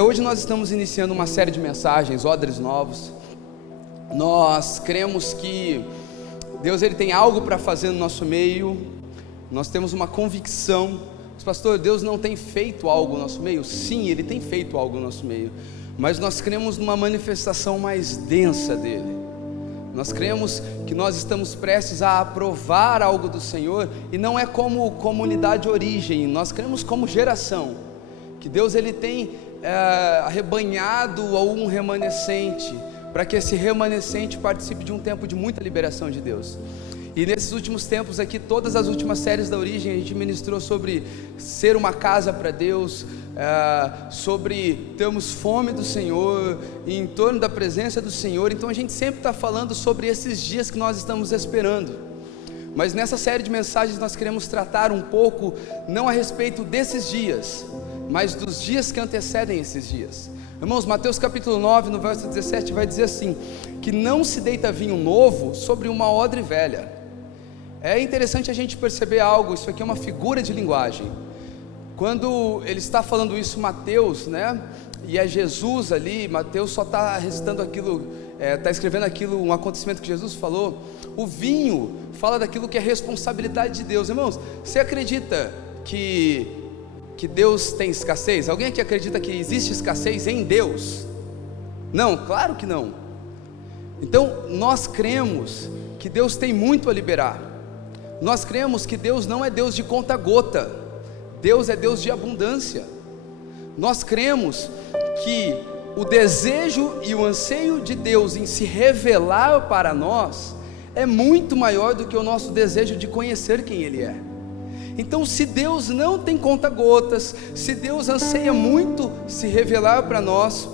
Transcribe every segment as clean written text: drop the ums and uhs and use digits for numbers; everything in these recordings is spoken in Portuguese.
Hoje nós estamos iniciando uma série de mensagens, odres novos. Nós cremos que Deus ele tem algo para fazer no nosso meio. Nós temos uma convicção. Mas, pastor, Deus não tem feito algo no nosso meio? Sim, Ele tem feito algo no nosso meio, mas nós cremos numa manifestação mais densa dEle. Nós cremos que nós estamos prestes a aprovar algo do Senhor, e não é como comunidade de origem, nós cremos como geração, que Deus ele tem arrebanhado um remanescente, para que esse remanescente participe de um tempo de muita liberação de Deus. E nesses últimos tempos aqui, todas as últimas séries da Origem, a gente ministrou sobre ser uma casa para Deus, sobre termos fome do Senhor, em torno da presença do Senhor. Então a gente sempre está falando sobre esses dias que nós estamos esperando. Mas nessa série de mensagens nós queremos tratar um pouco, não a respeito desses dias, mas dos dias que antecedem esses dias. Irmãos, Mateus capítulo 9, no verso 17, vai dizer assim, que não se deita vinho novo sobre uma odre velha. É interessante a gente perceber algo, isso aqui é uma figura de linguagem. Quando ele está falando isso, Mateus, né, e é Jesus ali, Mateus só está recitando aquilo, está escrevendo aquilo, um acontecimento que Jesus falou. O vinho fala daquilo que é responsabilidade de Deus. Irmãos, você acredita que Deus tem escassez? Alguém aqui acredita que existe escassez em Deus? Não, claro que não. Então nós cremos que Deus tem muito a liberar. Nós cremos que Deus não é Deus de conta-gota, Deus é Deus de abundância. Nós cremos que o desejo e o anseio de Deus em se revelar para nós é muito maior do que o nosso desejo de conhecer quem Ele é. Então, se Deus não tem conta-gotas, se Deus anseia muito se revelar para nós,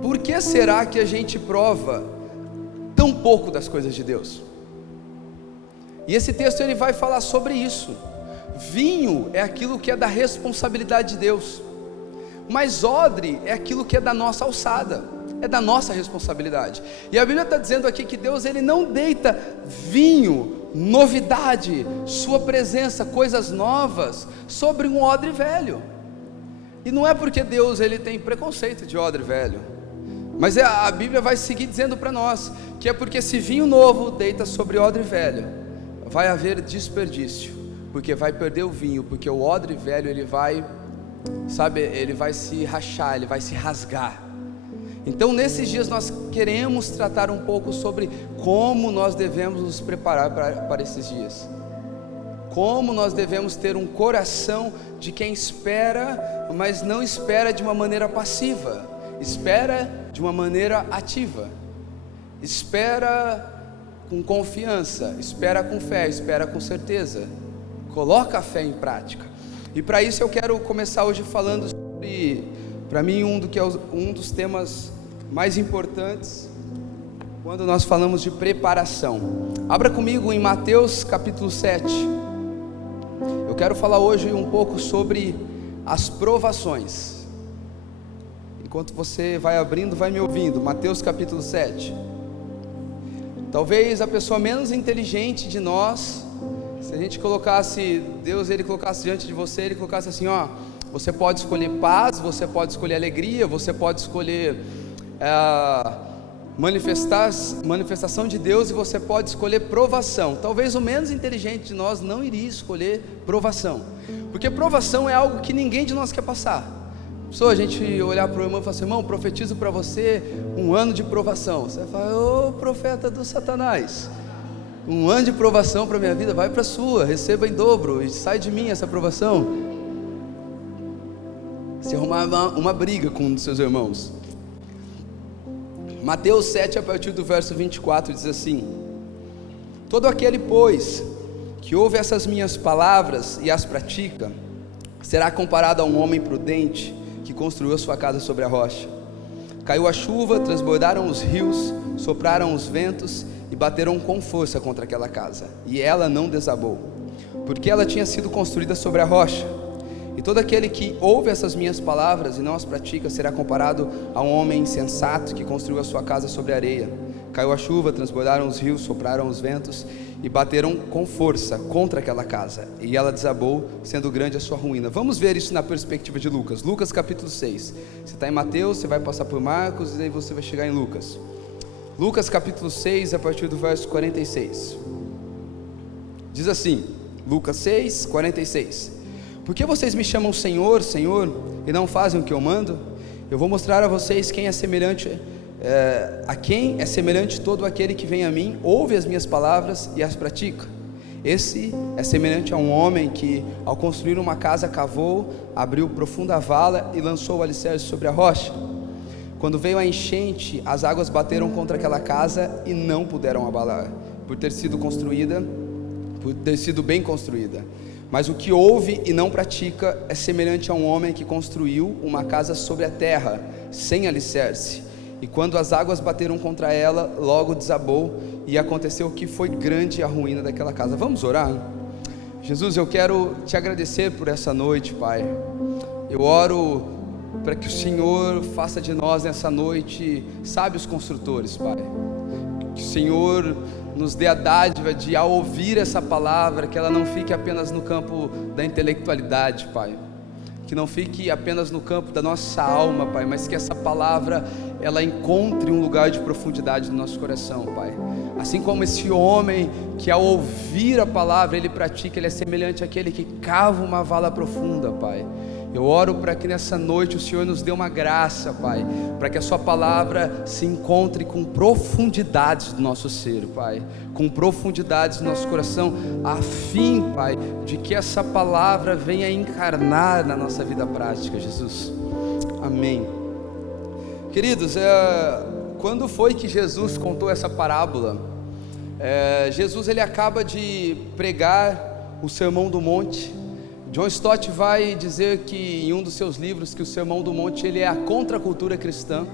por que será que a gente prova tão pouco das coisas de Deus? E esse texto ele vai falar sobre isso. Vinho é aquilo que é da responsabilidade de Deus, mas odre é aquilo que é da nossa alçada, é da nossa responsabilidade. E a Bíblia está dizendo aqui que Deus ele não deita vinho, novidade, sua presença, coisas novas sobre um odre velho. E não é porque Deus ele tem preconceito de odre velho, mas a Bíblia vai seguir dizendo para nós que é porque esse vinho novo deita sobre odre velho, vai haver desperdício, porque vai perder o vinho, porque o odre velho ele vai se rachar, ele vai se rasgar. Então nesses dias nós queremos tratar um pouco sobre como nós devemos nos preparar para esses dias, como nós devemos ter um coração de quem espera, mas não espera de uma maneira passiva, espera de uma maneira ativa, espera com confiança, espera com fé, espera com certeza, coloca a fé em prática. E para isso eu quero começar hoje falando sobre, para mim, um dos temas mais importantes quando nós falamos de preparação. Abra comigo em Mateus capítulo 7. Eu quero falar hoje um pouco sobre as provações. Enquanto você vai abrindo, vai me ouvindo. Mateus capítulo 7. Talvez a pessoa menos inteligente de nós, se a gente colocasse, Deus ele colocasse diante de você, ele colocasse assim, ó, você pode escolher paz, você pode escolher alegria, você pode escolher manifestação de Deus, e você pode escolher provação. Talvez o menos inteligente de nós não iria escolher provação, porque provação é algo que ninguém de nós quer passar. A gente olhar para o irmão e falar assim, irmão, profetizo para você um ano de provação. Você vai falar, ô profeta do Satanás, um ano de provação para a minha vida, vai para a sua, receba em dobro e sai de mim essa provação. Se arrumar uma briga com um dos seus irmãos. Mateus 7, a partir do verso 24, diz assim: todo aquele, pois, que ouve essas minhas palavras e as pratica, será comparado a um homem prudente que construiu a sua casa sobre a rocha. Caiu a chuva, transbordaram os rios, sopraram os ventos e bateram com força contra aquela casa, e ela não desabou, porque ela tinha sido construída sobre a rocha. E todo aquele que ouve essas minhas palavras e não as pratica será comparado a um homem insensato que construiu a sua casa sobre a areia. Caiu a chuva, transbordaram os rios, sopraram os ventos e bateram com força contra aquela casa, e ela desabou, sendo grande a sua ruína. Vamos ver isso na perspectiva de Lucas. Lucas capítulo 6. Você está em Mateus, você vai passar por Marcos, e aí você vai chegar em Lucas. Lucas capítulo 6, a partir do verso 46. Diz assim, Lucas 6, 46. Por que vocês me chamam Senhor, Senhor, e não fazem o que eu mando? Eu vou mostrar a vocês quem é semelhante, a quem é semelhante todo aquele que vem a mim, ouve as minhas palavras e as pratica. Esse é semelhante a um homem que, ao construir uma casa, cavou, abriu profunda vala e lançou o alicerce sobre a rocha. Quando veio a enchente, as águas bateram contra aquela casa e não puderam abalar, por ter sido bem construída. Mas o que ouve e não pratica é semelhante a um homem que construiu uma casa sobre a terra, sem alicerce. E quando as águas bateram contra ela, logo desabou, e aconteceu que foi grande a ruína daquela casa. Vamos orar? Jesus, eu quero te agradecer por essa noite, Pai. Eu oro para que o Senhor faça de nós nessa noite sábios construtores, Pai. Que o Senhor nos dê a dádiva de, ao ouvir essa palavra, que ela não fique apenas no campo da intelectualidade, Pai, que não fique apenas no campo da nossa alma, Pai, mas que essa palavra, ela encontre um lugar de profundidade no nosso coração, Pai. Assim como esse homem que, ao ouvir a palavra, ele pratica, ele é semelhante àquele que cava uma vala profunda, Pai. Eu oro para que nessa noite o Senhor nos dê uma graça, Pai, para que a sua palavra se encontre com profundidades do nosso ser, Pai, com profundidades do nosso coração, a fim, Pai, de que essa palavra venha encarnar na nossa vida prática, Jesus. Amém. Queridos, quando foi que Jesus contou essa parábola? Jesus, ele acaba de pregar o Sermão do Monte. John Stott vai dizer que em um dos seus livros, que o Sermão do Monte, ele é a contracultura cristã.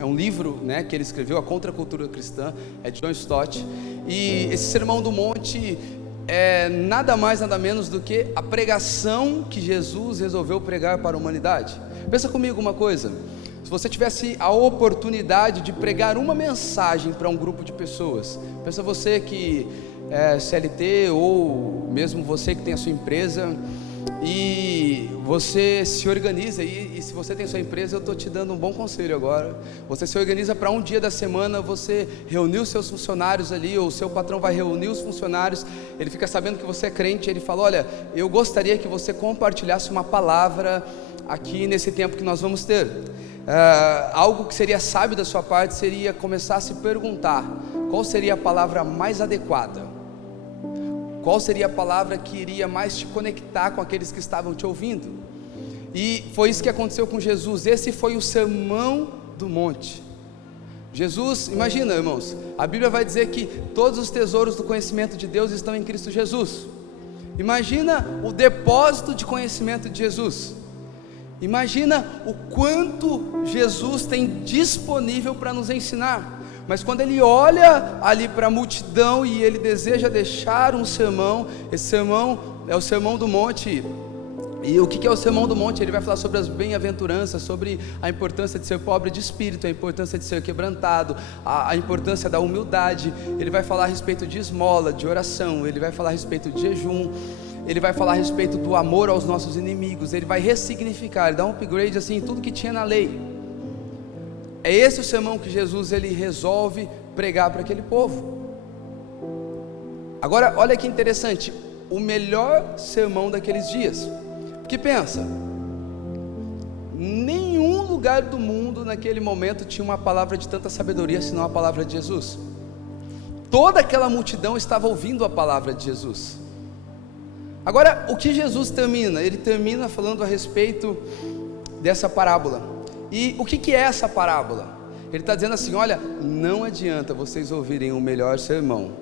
É um livro, né, que ele escreveu, a contracultura cristã, é de John Stott. E esse Sermão do Monte é nada mais, nada menos do que a pregação que Jesus resolveu pregar para a humanidade. Pensa comigo uma coisa: se você tivesse a oportunidade de pregar uma mensagem para um grupo de pessoas, pensa você que é CLT, ou mesmo você que tem a sua empresa, e você se organiza, e se você tem sua empresa, eu estou te dando um bom conselho agora. Você se organiza para um dia da semana, você reunir os seus funcionários ali, ou o seu patrão vai reunir os funcionários, ele fica sabendo que você é crente, ele fala: olha, eu gostaria que você compartilhasse uma palavra aqui nesse tempo que nós vamos ter. Algo que seria sábio da sua parte seria começar a se perguntar: qual seria a palavra mais adequada? Qual seria a palavra que iria mais te conectar com aqueles que estavam te ouvindo? E foi isso que aconteceu com Jesus. Esse foi o Sermão do Monte. Jesus, imagina, irmãos, a Bíblia vai dizer que todos os tesouros do conhecimento de Deus estão em Cristo Jesus. Imagina o depósito de conhecimento de Jesus. Imagina o quanto Jesus tem disponível para nos ensinar. Mas quando ele olha ali para a multidão e ele deseja deixar um sermão, esse sermão é o Sermão do Monte. E o que é o Sermão do Monte? Ele vai falar sobre as bem-aventuranças, sobre a importância de ser pobre de espírito, a importância de ser quebrantado, a importância da humildade. Ele vai falar a respeito de esmola, de oração, ele vai falar a respeito de jejum, ele vai falar a respeito do amor aos nossos inimigos, ele vai ressignificar, ele dá um upgrade assim em tudo que tinha na lei. É esse o sermão que Jesus ele resolve pregar para aquele povo. Agora, olha que interessante, o melhor sermão daqueles dias. Porque pensa, nenhum lugar do mundo naquele momento tinha uma palavra de tanta sabedoria senão a palavra de Jesus. Toda aquela multidão estava ouvindo a palavra de Jesus. Agora, o que Jesus termina? Ele termina falando a respeito dessa parábola. E o que é essa parábola? Ele está dizendo assim: olha, não adianta vocês ouvirem o melhor sermão,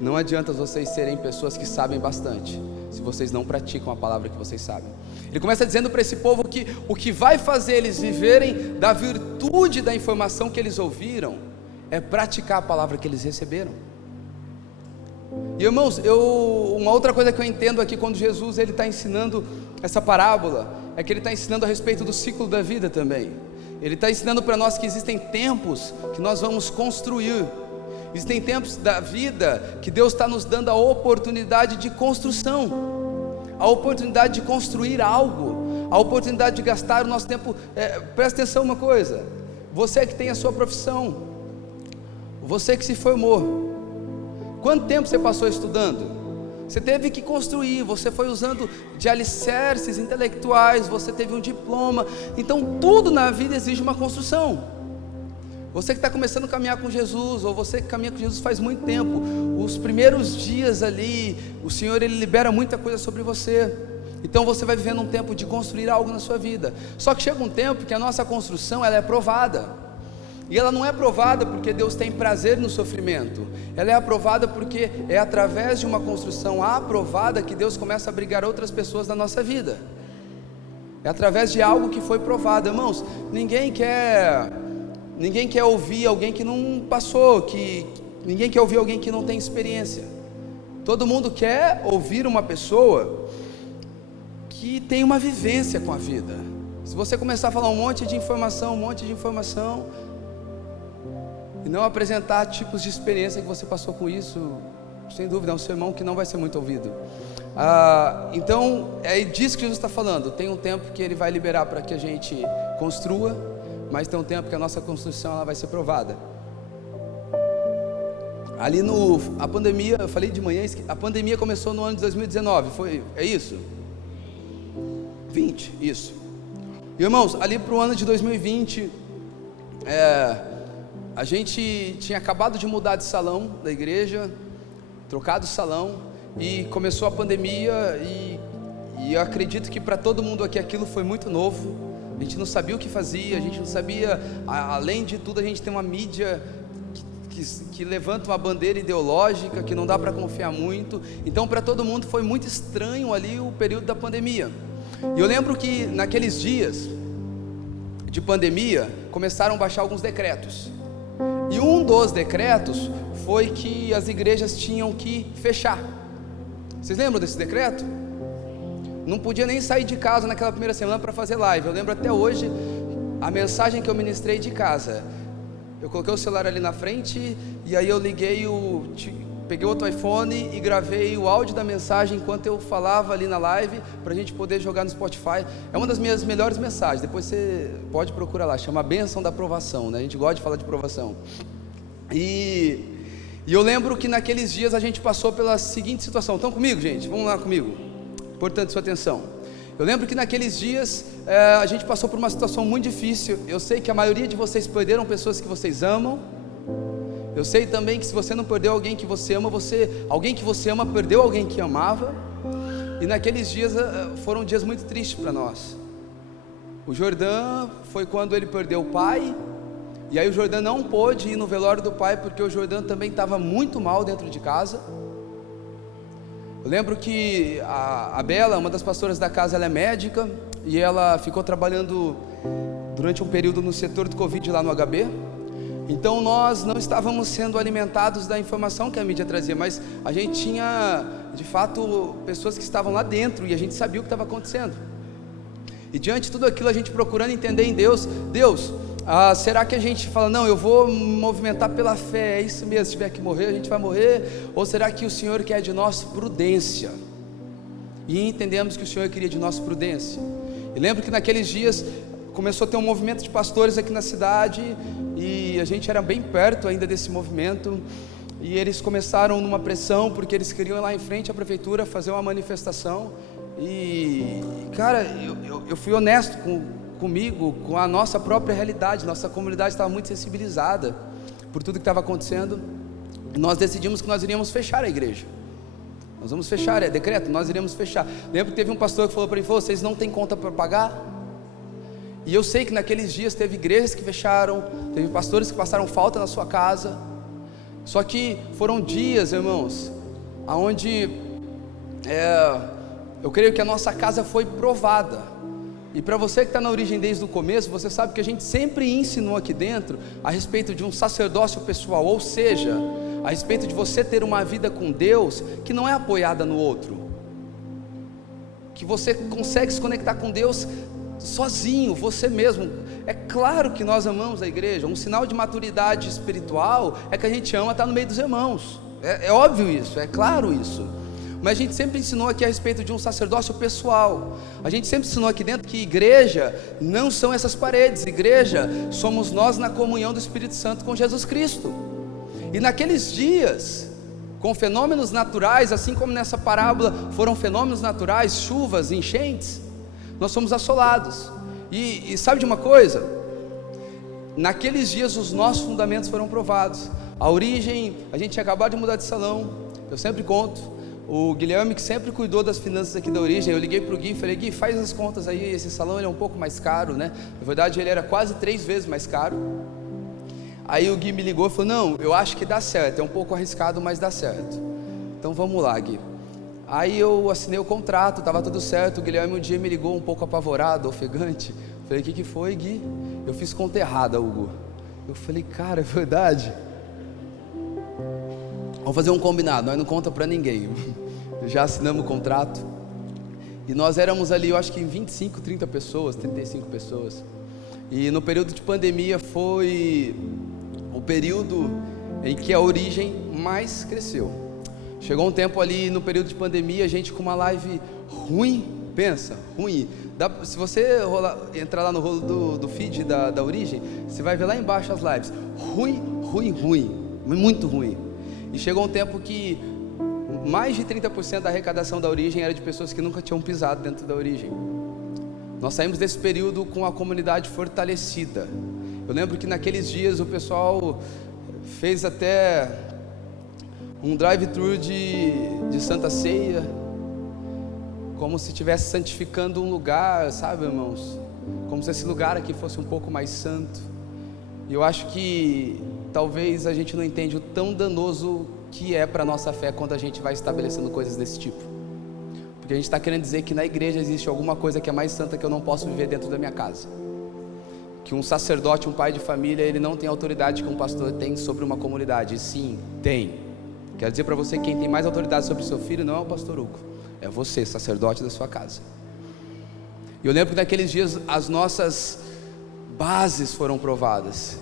não adianta vocês serem pessoas que sabem bastante, se vocês não praticam a palavra que vocês sabem. Ele começa dizendo para esse povo que o que vai fazer eles viverem da virtude da informação que eles ouviram é praticar a palavra que eles receberam. E irmãos, uma outra coisa que eu entendo aqui quando Jesus ele está ensinando essa parábola, é que ele está ensinando a respeito do ciclo da vida também. Ele está ensinando para nós que existem tempos que nós vamos construir. Existem tempos da vida que Deus está nos dando a oportunidade de construção, a oportunidade de construir algo, a oportunidade de gastar o nosso tempo. Presta atenção uma coisa, você que tem a sua profissão, você que se formou, quanto tempo você passou estudando? Você teve que construir, você foi usando de alicerces intelectuais, você teve um diploma. Então tudo na vida exige uma construção. Você que está começando a caminhar com Jesus, ou você que caminha com Jesus faz muito tempo, os primeiros dias ali, o Senhor Ele libera muita coisa sobre você. Então você vai vivendo um tempo de construir algo na sua vida. Só que chega um tempo que a nossa construção ela é provada. E ela não é aprovada porque Deus tem prazer no sofrimento. Ela é aprovada porque é através de uma construção aprovada que Deus começa a abrigar outras pessoas na nossa vida. É através de algo que foi provado. Irmãos, ninguém quer ouvir alguém que não passou, ninguém quer ouvir alguém que não tem experiência. Todo mundo quer ouvir uma pessoa que tem uma vivência com a vida. Se você começar a falar um monte de informação, e não apresentar tipos de experiência que você passou com isso, sem dúvida é um sermão que não vai ser muito ouvido. Então é disso que Jesus está falando. Tem um tempo que Ele vai liberar para que a gente construa, mas tem um tempo que a nossa construção ela vai ser provada. Ali a pandemia, eu falei de manhã, a pandemia começou no ano de 2019, é isso? 20, isso. E irmãos, ali para o ano de 2020, a gente tinha acabado de mudar de salão da igreja, trocado de salão, e começou a pandemia, e eu acredito que para todo mundo aqui aquilo foi muito novo. A gente não sabia o que fazia, a gente não sabia, além de tudo a gente tem uma mídia que levanta uma bandeira ideológica, que não dá para confiar muito. Então para todo mundo foi muito estranho ali o período da pandemia. E eu lembro que naqueles dias de pandemia começaram a baixar alguns decretos. E um dos decretos foi que as igrejas tinham que fechar. Vocês lembram desse decreto? Não podia nem sair de casa naquela primeira semana para fazer live. Eu lembro até hoje a mensagem que eu ministrei de casa. Eu coloquei o celular ali na frente e aí eu peguei outro iPhone e gravei o áudio da mensagem enquanto eu falava ali na live, para a gente poder jogar no Spotify. É uma das minhas melhores mensagens, depois você pode procurar lá, chama Bênção da Aprovação, né? A gente gosta de falar de aprovação. E eu lembro que naqueles dias a gente passou pela seguinte situação. Estão comigo, gente? Vamos lá comigo, importante sua atenção. Eu lembro que naqueles dias a gente passou por uma situação muito difícil. Eu sei que a maioria de vocês perderam pessoas que vocês amam. Eu sei também que se você não perdeu alguém que você ama, alguém que você ama perdeu alguém que amava. E naqueles dias foram dias muito tristes para nós. O Jordão foi quando ele perdeu o pai. E aí o Jordão não pôde ir no velório do pai, porque o Jordão também estava muito mal dentro de casa. Eu lembro que a Bela, uma das pastoras da casa, ela é médica. E ela ficou trabalhando durante um período no setor do Covid lá no HB. Então nós não estávamos sendo alimentados da informação que a mídia trazia, mas a gente tinha de fato pessoas que estavam lá dentro e a gente sabia o que estava acontecendo. E diante de tudo aquilo a gente procurando entender em Deus, será que a gente fala, não, eu vou movimentar pela fé, é isso mesmo, se tiver que morrer a gente vai morrer, ou será que o Senhor quer de nós prudência? E entendemos que o Senhor queria de nós prudência. E lembro que naqueles dias começou a ter um movimento de pastores aqui na cidade, e a gente era bem perto ainda desse movimento, e eles começaram numa pressão, porque eles queriam ir lá em frente à prefeitura fazer uma manifestação, e cara, eu fui honesto comigo, com a nossa própria realidade. Nossa comunidade estava muito sensibilizada por tudo que estava acontecendo, e nós decidimos que nós iríamos fechar a igreja. Nós vamos fechar, é decreto, nós iríamos fechar. Lembro que teve um pastor que falou para mim, vocês não têm conta para pagar? E eu sei que naqueles dias teve igrejas que fecharam, teve pastores que passaram falta na sua casa. Só que foram dias, irmãos, aonde eu creio que a nossa casa foi provada. E para você que está na origem desde o começo, você sabe que a gente sempre ensinou aqui dentro a respeito de um sacerdócio pessoal, ou seja, a respeito de você ter uma vida com Deus que não é apoiada no outro, que você consegue se conectar com Deus sozinho, você mesmo. É claro que nós amamos a igreja. Um sinal de maturidade espiritual é que a gente ama estar no meio dos irmãos. É óbvio isso, é claro isso. Mas a gente sempre ensinou aqui a respeito de um sacerdócio pessoal. A gente sempre ensinou aqui dentro que igreja não são essas paredes. Igreja somos nós na comunhão do Espírito Santo com Jesus Cristo. E naqueles dias, com fenômenos naturais, assim como nessa parábola foram fenômenos naturais, chuvas, enchentes, nós somos assolados. E sabe de uma coisa? Naqueles dias os nossos fundamentos foram provados. A origem, a gente tinha acabado de mudar de salão. Eu sempre conto, o Guilherme, que sempre cuidou das finanças aqui da origem, eu liguei para o Gui e falei: Gui, faz as contas aí, esse salão ele é um pouco mais caro, né? Na verdade ele era quase 3 vezes mais caro. Aí o Gui me ligou e falou: não, eu acho que dá certo, é um pouco arriscado, mas dá certo. Então vamos lá, Gui. Aí eu assinei o contrato, estava tudo certo. O Guilherme um dia me ligou um pouco apavorado, ofegante. Falei: o que foi, Gui? Eu fiz conta errada, Hugo. Eu falei: cara, é verdade? Vamos fazer um combinado, nós não conta para ninguém. Já assinamos o contrato. E nós éramos ali, eu acho que em 25, 30 pessoas, 35 pessoas. E no período de pandemia foi o período em que a origem mais cresceu. Chegou um tempo ali no período de pandemia, a gente com uma live ruim, pensa, ruim. Se você entrar lá no rolo do feed da origem, você vai ver lá embaixo as lives. Ruim, muito ruim. E chegou um tempo que mais de 30% da arrecadação da origem era de pessoas que nunca tinham pisado dentro da origem. Nós saímos desse período com a comunidade fortalecida. Eu lembro que naqueles dias o pessoal fez até um drive-thru de Santa Ceia, como se estivesse santificando um lugar, sabe, irmãos? Como se esse lugar aqui fosse um pouco mais santo. E eu acho que talvez a gente não entende o tão danoso que é para a nossa fé quando a gente vai estabelecendo coisas desse tipo. Porque a gente está querendo dizer que na igreja existe alguma coisa que é mais santa que eu não posso viver dentro da minha casa. Que um sacerdote, um pai de família, ele não tem autoridade que um pastor tem sobre uma comunidade. E sim, tem. Quero dizer para você que quem tem mais autoridade sobre o seu filho não é o pastor Hugo, é você, sacerdote da sua casa. E eu lembro que naqueles dias as nossas bases foram provadas.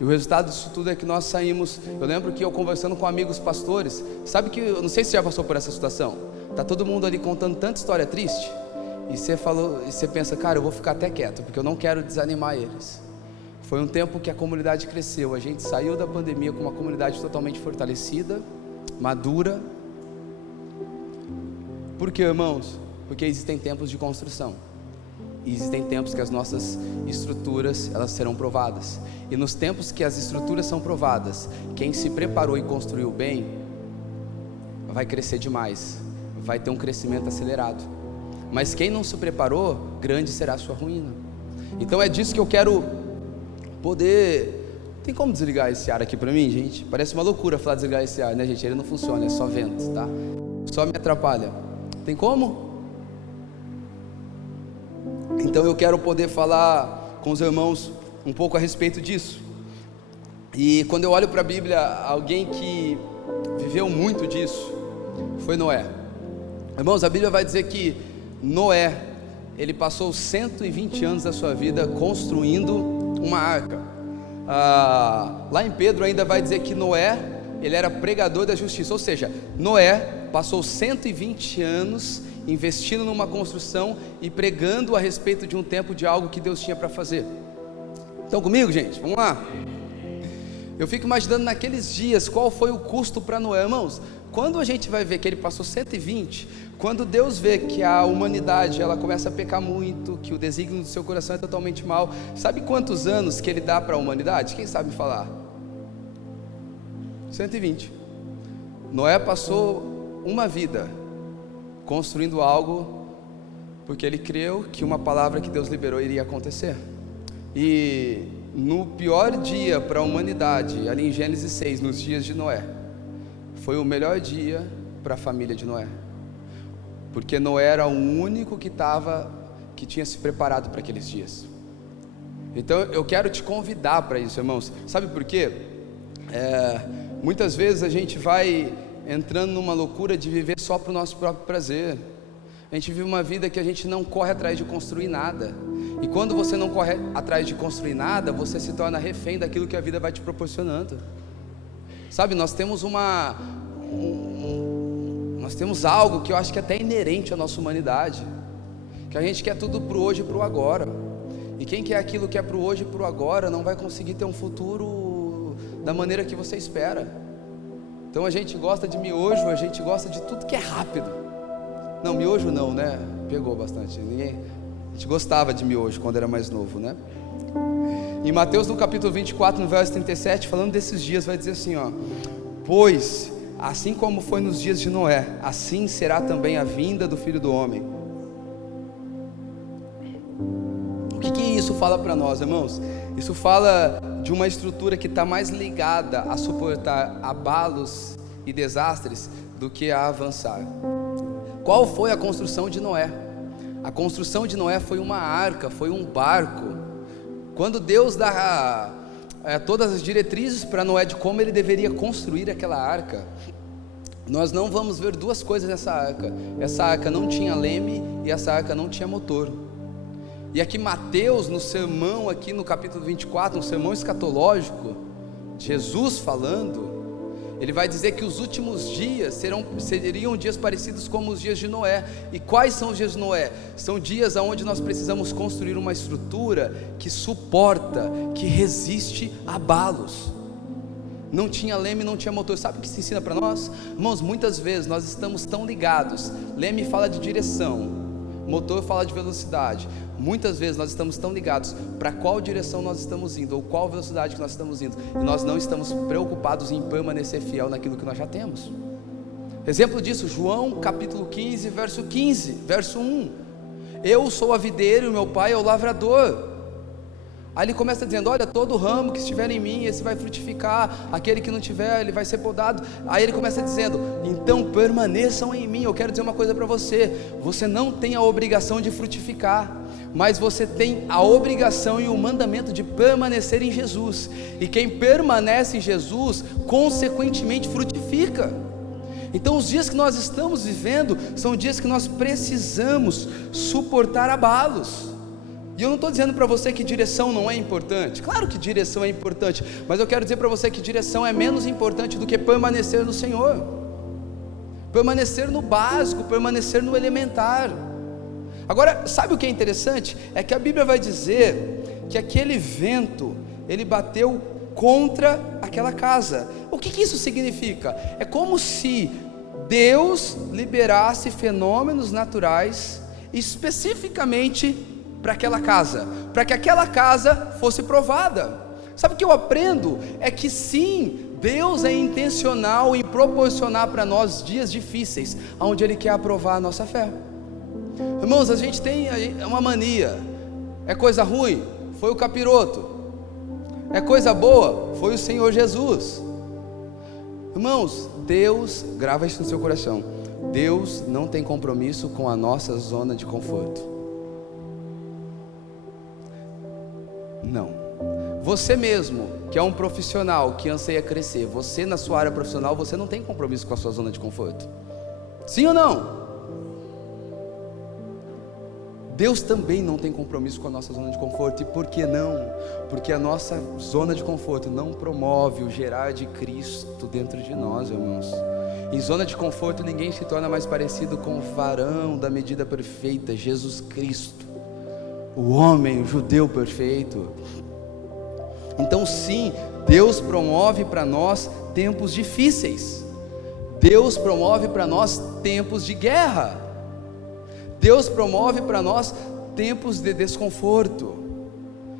E o resultado disso tudo é que nós saímos. Eu lembro que eu conversando com amigos pastores, sabe que, eu não sei se você já passou por essa situação, tá todo mundo ali contando tanta história triste, e você pensa: cara, eu vou ficar até quieto, porque eu não quero desanimar eles. Foi um tempo que a comunidade cresceu, a gente saiu da pandemia com uma comunidade totalmente fortalecida, madura. Por quê, irmãos? Porque existem tempos de construção. E existem tempos que as nossas estruturas, elas serão provadas. E nos tempos que as estruturas são provadas, quem se preparou e construiu bem, vai crescer demais, vai ter um crescimento acelerado. Mas quem não se preparou, grande será a sua ruína. Então é disso que eu quero poder... Tem como desligar esse ar aqui para mim, gente? Parece uma loucura falar desligar esse ar, né, gente? Ele não funciona, é só vento, tá? Só me atrapalha. Tem como? Então eu quero poder falar com os irmãos um pouco a respeito disso. E quando eu olho para a Bíblia, alguém que viveu muito disso foi Noé. Irmãos, a Bíblia vai dizer que Noé, ele passou 120 anos da sua vida construindo uma arca. Lá em Pedro ainda vai dizer que Noé, ele era pregador da justiça. Ou seja, Noé passou 120 anos investindo numa construção e pregando a respeito de um tempo, de algo que Deus tinha para fazer. Estão comigo, gente? Vamos lá. Eu fico imaginando naqueles dias qual foi o custo para Noé. Irmãos, quando a gente vai ver que ele passou 120, quando Deus vê que a humanidade ela começa a pecar muito, que o desígnio do seu coração é totalmente mau, sabe quantos anos que ele dá para a humanidade? Quem sabe falar? 120. Noé passou uma vida construindo algo, porque ele creu que uma palavra que Deus liberou iria acontecer. E no pior dia para a humanidade, ali em Gênesis 6, nos dias de Noé, foi o melhor dia para a família de Noé, porque Noé era o único que tinha se preparado para aqueles dias. Então eu quero te convidar para isso, irmãos. Sabe por quê? Muitas vezes a gente vai entrando numa loucura de viver só para o nosso próprio prazer. A gente vive uma vida que a gente não corre atrás de construir nada. E quando você não corre atrás de construir nada, você se torna refém daquilo que a vida vai te proporcionando. Sabe, nós temos nós temos algo que eu acho que é até inerente à nossa humanidade, que a gente quer tudo pro hoje e pro agora. E quem quer aquilo que é pro hoje e pro agora não vai conseguir ter um futuro da maneira que você espera. Então a gente gosta de miojo, a gente gosta de tudo que é rápido. Não, miojo não, né? Pegou bastante. A gente gostava de miojo quando era mais novo, né? Em Mateus no capítulo 24, no verso 37, falando desses dias, vai dizer assim, ó: pois, assim como foi nos dias de Noé, assim será também a vinda do Filho do Homem. O que isso fala para nós, irmãos? Isso fala de uma estrutura que está mais ligada a suportar abalos e desastres do que a avançar. Qual foi a construção de Noé? A construção de Noé foi uma arca, foi um barco. Quando Deus dá todas as diretrizes para Noé de como ele deveria construir aquela arca, nós não vamos ver duas coisas nessa arca. Essa arca não tinha leme e essa arca não tinha motor. E aqui Mateus, no sermão aqui no capítulo 24, no sermão escatológico, Jesus falando, ele vai dizer que os últimos dias seriam dias parecidos como os dias de Noé. E quais são os dias de Noé? São dias onde nós precisamos construir uma estrutura que suporta, que resiste a abalos. Não tinha leme, não tinha motor. Sabe o que se ensina para nós? Irmãos, muitas vezes nós estamos tão ligados. Leme fala de direção, motor fala de velocidade. Muitas vezes nós estamos tão ligados para qual direção nós estamos indo, ou qual velocidade que nós estamos indo, e nós não estamos preocupados em permanecer fiel naquilo que nós já temos. Exemplo disso, João capítulo 15, verso 1. Eu sou a videira e o meu pai é o lavrador. Aí ele começa dizendo: olha, todo ramo que estiver em mim, esse vai frutificar, aquele que não tiver, ele vai ser podado. Aí ele começa dizendo: então permaneçam em mim. Eu quero dizer uma coisa para você: você não tem a obrigação de frutificar, mas você tem a obrigação e o mandamento de permanecer em Jesus. E quem permanece em Jesus, consequentemente frutifica. Então os dias que nós estamos vivendo são dias que nós precisamos suportar abalos. E eu não estou dizendo para você que direção não é importante. Claro que direção é importante, mas eu quero dizer para você que direção é menos importante do que permanecer no Senhor, permanecer no básico, permanecer no elementar. Agora, sabe o que é interessante? É que a Bíblia vai dizer que aquele vento, ele bateu contra aquela casa. O que isso significa? É como se Deus liberasse fenômenos naturais especificamente para aquela casa, para que aquela casa fosse provada. Sabe o que eu aprendo? É que sim, Deus é intencional em proporcionar para nós dias difíceis, onde Ele quer aprovar a nossa fé. Irmãos, a gente tem uma mania. É coisa ruim? Foi o capiroto. É coisa boa? Foi o Senhor Jesus. Irmãos, Deus, grava isso no seu coração, Deus não tem compromisso com a nossa zona de conforto. Não. Você mesmo, que é um profissional que anseia crescer, você na sua área profissional, você não tem compromisso com a sua zona de conforto. Sim ou não? Deus também não tem compromisso com a nossa zona de conforto. E por que não? Porque a nossa zona de conforto não promove o gerar de Cristo dentro de nós, irmãos. Em zona de conforto ninguém se torna mais parecido com o varão da medida perfeita, Jesus Cristo, o homem, o judeu perfeito. Então sim, Deus promove para nós tempos difíceis. Deus promove para nós tempos de guerra. Deus promove para nós tempos de desconforto.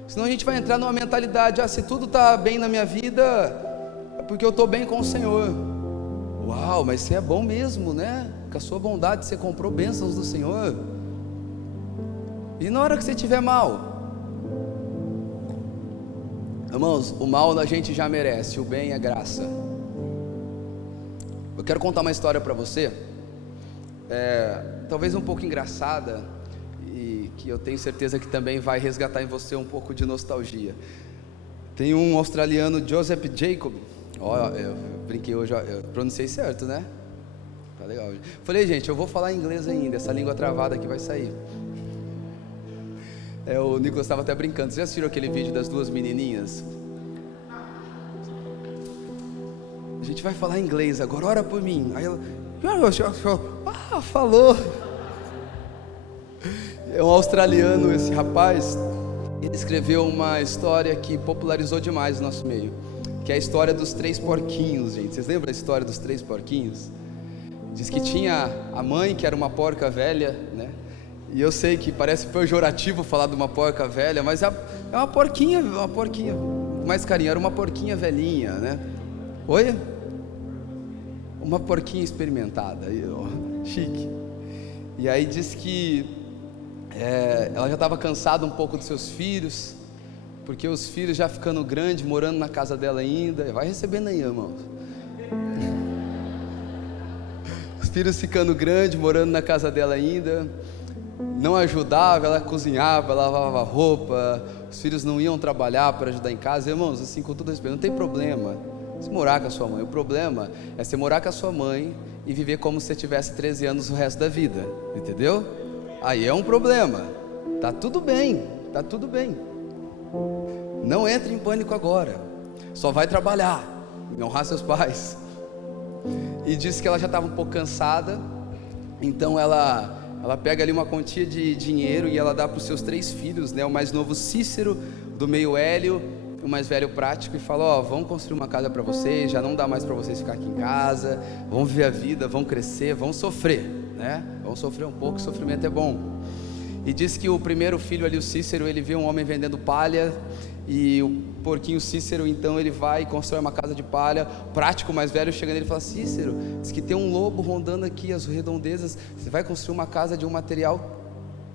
Senão a gente vai entrar numa mentalidade: se tudo está bem na minha vida, é porque eu estou bem com o Senhor. Uau, mas você é bom mesmo, né? Com a sua bondade você comprou bênçãos do Senhor. E na hora que você estiver mal? Irmãos, o mal a gente já merece, o bem é graça. Eu quero contar uma história para você, talvez um pouco engraçada, e que eu tenho certeza que também vai resgatar em você um pouco de nostalgia. Tem um australiano, Joseph Jacob. Eu brinquei hoje, eu pronunciei certo, né? Tá legal. Falei, gente, eu vou falar inglês ainda, essa língua travada aqui vai sair. O Nicolas estava até brincando. Vocês já assistiram aquele vídeo das duas menininhas? A gente vai falar inglês agora, ora por mim. Aí ela, falou. É um australiano esse rapaz. Ele escreveu uma história que popularizou demais o nosso meio, que é a história dos 3 porquinhos, gente. Vocês lembram da história dos 3 porquinhos? Diz que tinha a mãe, que era uma porca velha, né? E eu sei que parece pejorativo falar de uma porca velha, mas é uma porquinha, mais carinho, era uma porquinha velhinha, né? Oi? Uma porquinha experimentada, chique. E aí diz que ela já estava cansada um pouco dos seus filhos, porque os filhos já ficando grandes, morando na casa dela ainda. Vai recebendo aí, irmãos. Os filhos ficando grandes, morando na casa dela ainda, não ajudava, ela cozinhava, lavava roupa, os filhos não iam trabalhar para ajudar em casa. Irmãos, assim, com todo respeito, não tem problema se morar com a sua mãe. O problema é você morar com a sua mãe e viver como se você tivesse 13 anos o resto da vida, entendeu? Aí é um problema. Tá tudo bem, tá tudo bem. Não entre em pânico agora, só vai trabalhar, honrar seus pais. E disse que ela já estava um pouco cansada, então ela pega ali uma quantia de dinheiro e ela dá para os seus 3 filhos, né? O mais novo Cícero, do meio Hélio, o mais velho Prático, e fala: vamos construir uma casa para vocês, já não dá mais para vocês ficar aqui em casa, vão viver a vida, vão crescer, vão sofrer, né? Vão sofrer um pouco, sofrimento é bom. E diz que o primeiro filho ali, o Cícero, ele vê um homem vendendo palha, e o porquinho Cícero, então ele vai e constrói uma casa de palha. Prático, mais velho, chega nele e fala: Cícero, diz que tem um lobo rondando aqui as redondezas, você vai construir uma casa de um material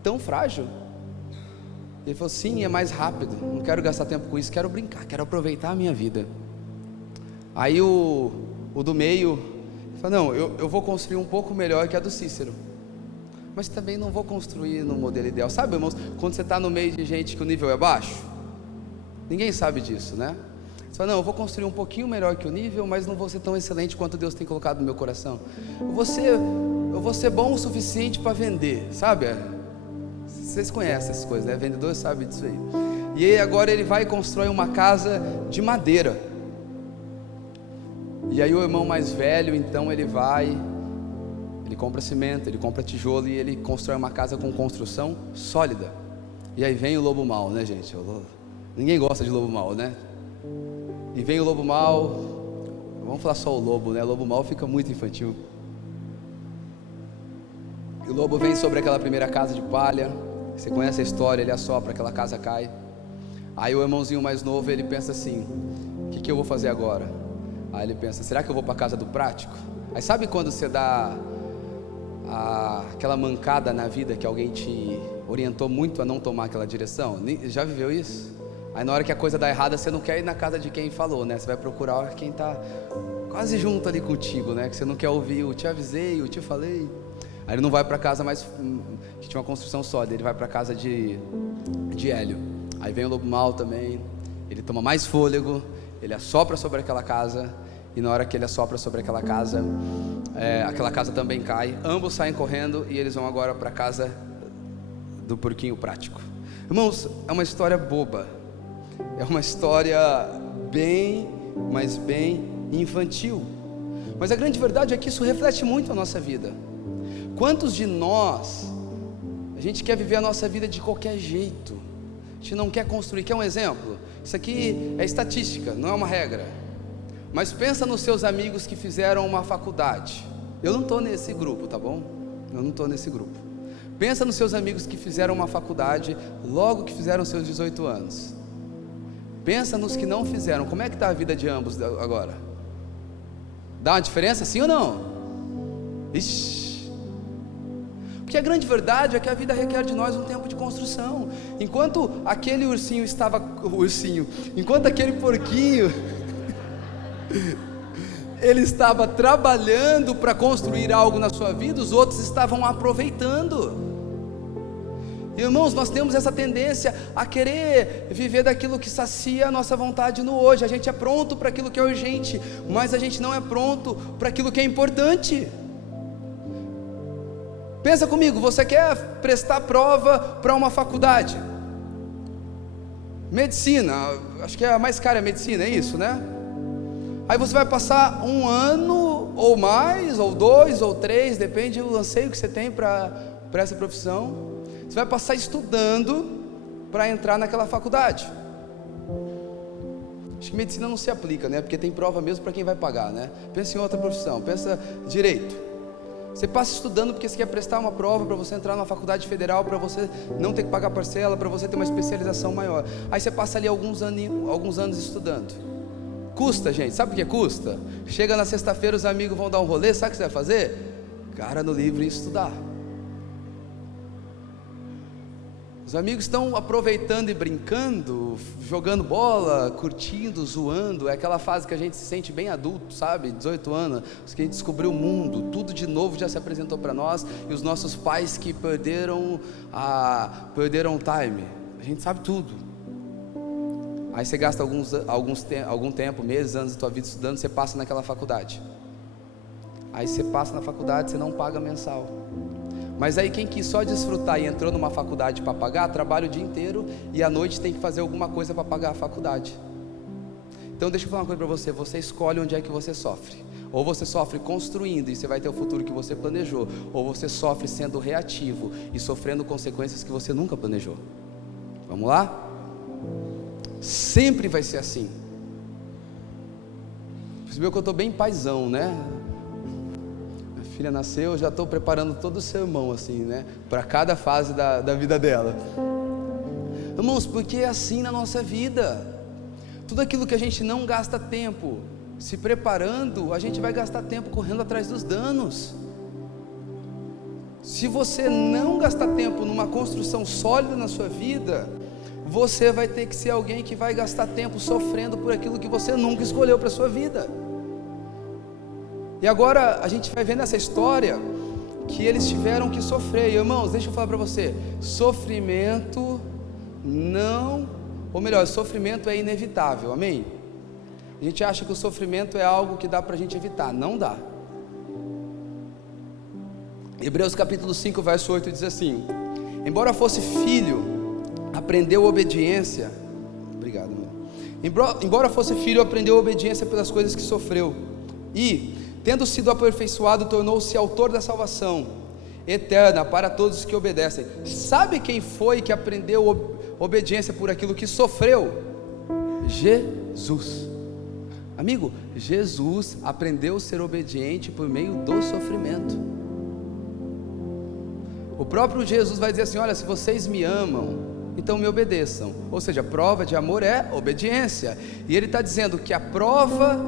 tão frágil? Ele falou: sim, é mais rápido, não quero gastar tempo com isso, quero brincar, quero aproveitar a minha vida. Aí o do meio fala: não, eu vou construir um pouco melhor que a do Cícero, mas também não vou construir no modelo ideal. Sabe, irmãos, quando você está no meio de gente que o nível é baixo, ninguém sabe disso, né? Você fala: não, eu vou construir um pouquinho melhor que o nível, mas não vou ser tão excelente quanto Deus tem colocado no meu coração. Eu vou ser bom o suficiente para vender, sabe? Vocês conhecem essas coisas, né? Vendedor sabe disso aí. E aí agora ele vai e constrói uma casa de madeira. E aí o irmão mais velho, então ele vai, ele compra cimento, ele compra tijolo e ele constrói uma casa com construção sólida. E aí vem o lobo mau, né, gente? Ninguém gosta de lobo mau, né? E vem o lobo mau. Vamos falar só o lobo, né? O lobo mau fica muito infantil. E o lobo vem sobre aquela primeira casa de palha. Você conhece a história, ele assopra, aquela casa cai. Aí o irmãozinho mais novo, ele pensa assim: o que eu vou fazer agora? Aí ele pensa: será que eu vou para a casa do Prático? Aí sabe quando você dá aquela mancada na vida, que alguém te orientou muito a não tomar aquela direção? Já viveu isso? Aí na hora que a coisa dá errada, você não quer ir na casa de quem falou, né? Você vai procurar quem está quase junto ali contigo, né? Que você não quer ouvir: eu te avisei, eu te falei. Aí ele não vai para casa mais que tinha uma construção sólida, ele vai para a casa de Hélio. Aí vem o lobo mau também, ele toma mais fôlego, ele assopra sobre aquela casa, e na hora que ele assopra sobre aquela casa também cai. Ambos saem correndo e eles vão agora para a casa do porquinho Prático. Irmãos, é uma história boba, é uma história bem infantil, mas a grande verdade é que isso reflete muito a nossa vida. Quantos de nós, a gente quer viver a nossa vida de qualquer jeito, a gente não quer construir? Quer um exemplo? Isso aqui é estatística, não é uma regra, mas pensa nos seus amigos que fizeram uma faculdade. Eu não estou nesse grupo, tá bom? Eu não estou nesse grupo. Pensa nos seus amigos que fizeram uma faculdade logo que fizeram seus 18 anos. Pensa nos que não fizeram. Como é que está a vida de ambos agora? Dá uma diferença, sim ou não? Ixi. Porque a grande verdade é que a vida requer de nós um tempo de construção. Enquanto aquele enquanto aquele porquinho ele estava trabalhando para construir algo na sua vida, os outros estavam aproveitando. Irmãos, nós temos essa tendência a querer viver daquilo que sacia a nossa vontade no hoje. A gente é pronto para aquilo que é urgente, mas a gente não é pronto para aquilo que é importante. Pensa comigo, você quer prestar prova para uma faculdade, Medicina, acho que a mais cara é medicina, é isso, né? Aí você vai passar 1 ano, ou mais, ou 2, ou 3, depende do anseio que você tem para essa profissão. Você vai passar estudando para entrar naquela faculdade. Acho que medicina não se aplica, né? Porque tem prova mesmo para quem vai pagar, né? Pensa em outra profissão, pensa direito. Você passa estudando porque você quer prestar uma prova para você entrar numa faculdade federal, para você não ter que pagar parcela, para você ter uma especialização maior. Aí você passa ali alguns anos estudando. Custa, gente, sabe por que custa? Chega na sexta-feira, os amigos vão dar um rolê, sabe o que você vai fazer? Cara no livro e estudar. Os amigos estão aproveitando e brincando, jogando bola, curtindo, zoando. É aquela fase que a gente se sente bem adulto, sabe? 18 anos, que a gente descobriu o mundo, tudo de novo já se apresentou para nós. E os nossos pais que perderam o time, a gente sabe tudo. Aí você gasta algum tempo, meses, anos da tua vida estudando, você passa naquela faculdade. Aí você passa na faculdade, você não paga mensal. Mas aí quem quis só desfrutar e entrou numa faculdade para pagar, trabalha o dia inteiro e à noite tem que fazer alguma coisa para pagar a faculdade. Então deixa eu falar uma coisa para você, você escolhe onde é que você sofre. Ou você sofre construindo e você vai ter o futuro que você planejou, ou você sofre sendo reativo e sofrendo consequências que você nunca planejou. Vamos lá? Sempre vai ser assim. Percebeu que eu estou bem paizão, né? Minha filha nasceu, eu já estou preparando todo o sermão assim, né? Para cada fase da vida dela. Irmãos, porque é assim na nossa vida. Tudo aquilo que a gente não gasta tempo se preparando, a gente vai gastar tempo correndo atrás dos danos. Se você não gastar tempo numa construção sólida na sua vida, você vai ter que ser alguém que vai gastar tempo sofrendo por aquilo que você nunca escolheu para a sua vida. E agora a gente vai ver nessa história que eles tiveram que sofrer. E, irmãos, deixa eu falar para você, sofrimento sofrimento é inevitável, amém? A gente acha que o sofrimento é algo que dá para a gente evitar, não dá. Hebreus capítulo 5, verso 8 diz assim: embora fosse filho, aprendeu obediência. Obrigado, meu. Embora fosse filho, aprendeu obediência pelas coisas que sofreu. E, tendo sido aperfeiçoado, tornou-se autor da salvação eterna para todos os que obedecem. Sabe quem foi que aprendeu obediência por aquilo que sofreu? Jesus. Amigo, Jesus aprendeu a ser obediente por meio do sofrimento. O próprio Jesus vai dizer assim: olha, se vocês me amam, então me obedeçam. Ou seja, a prova de amor é obediência. E ele está dizendo que a prova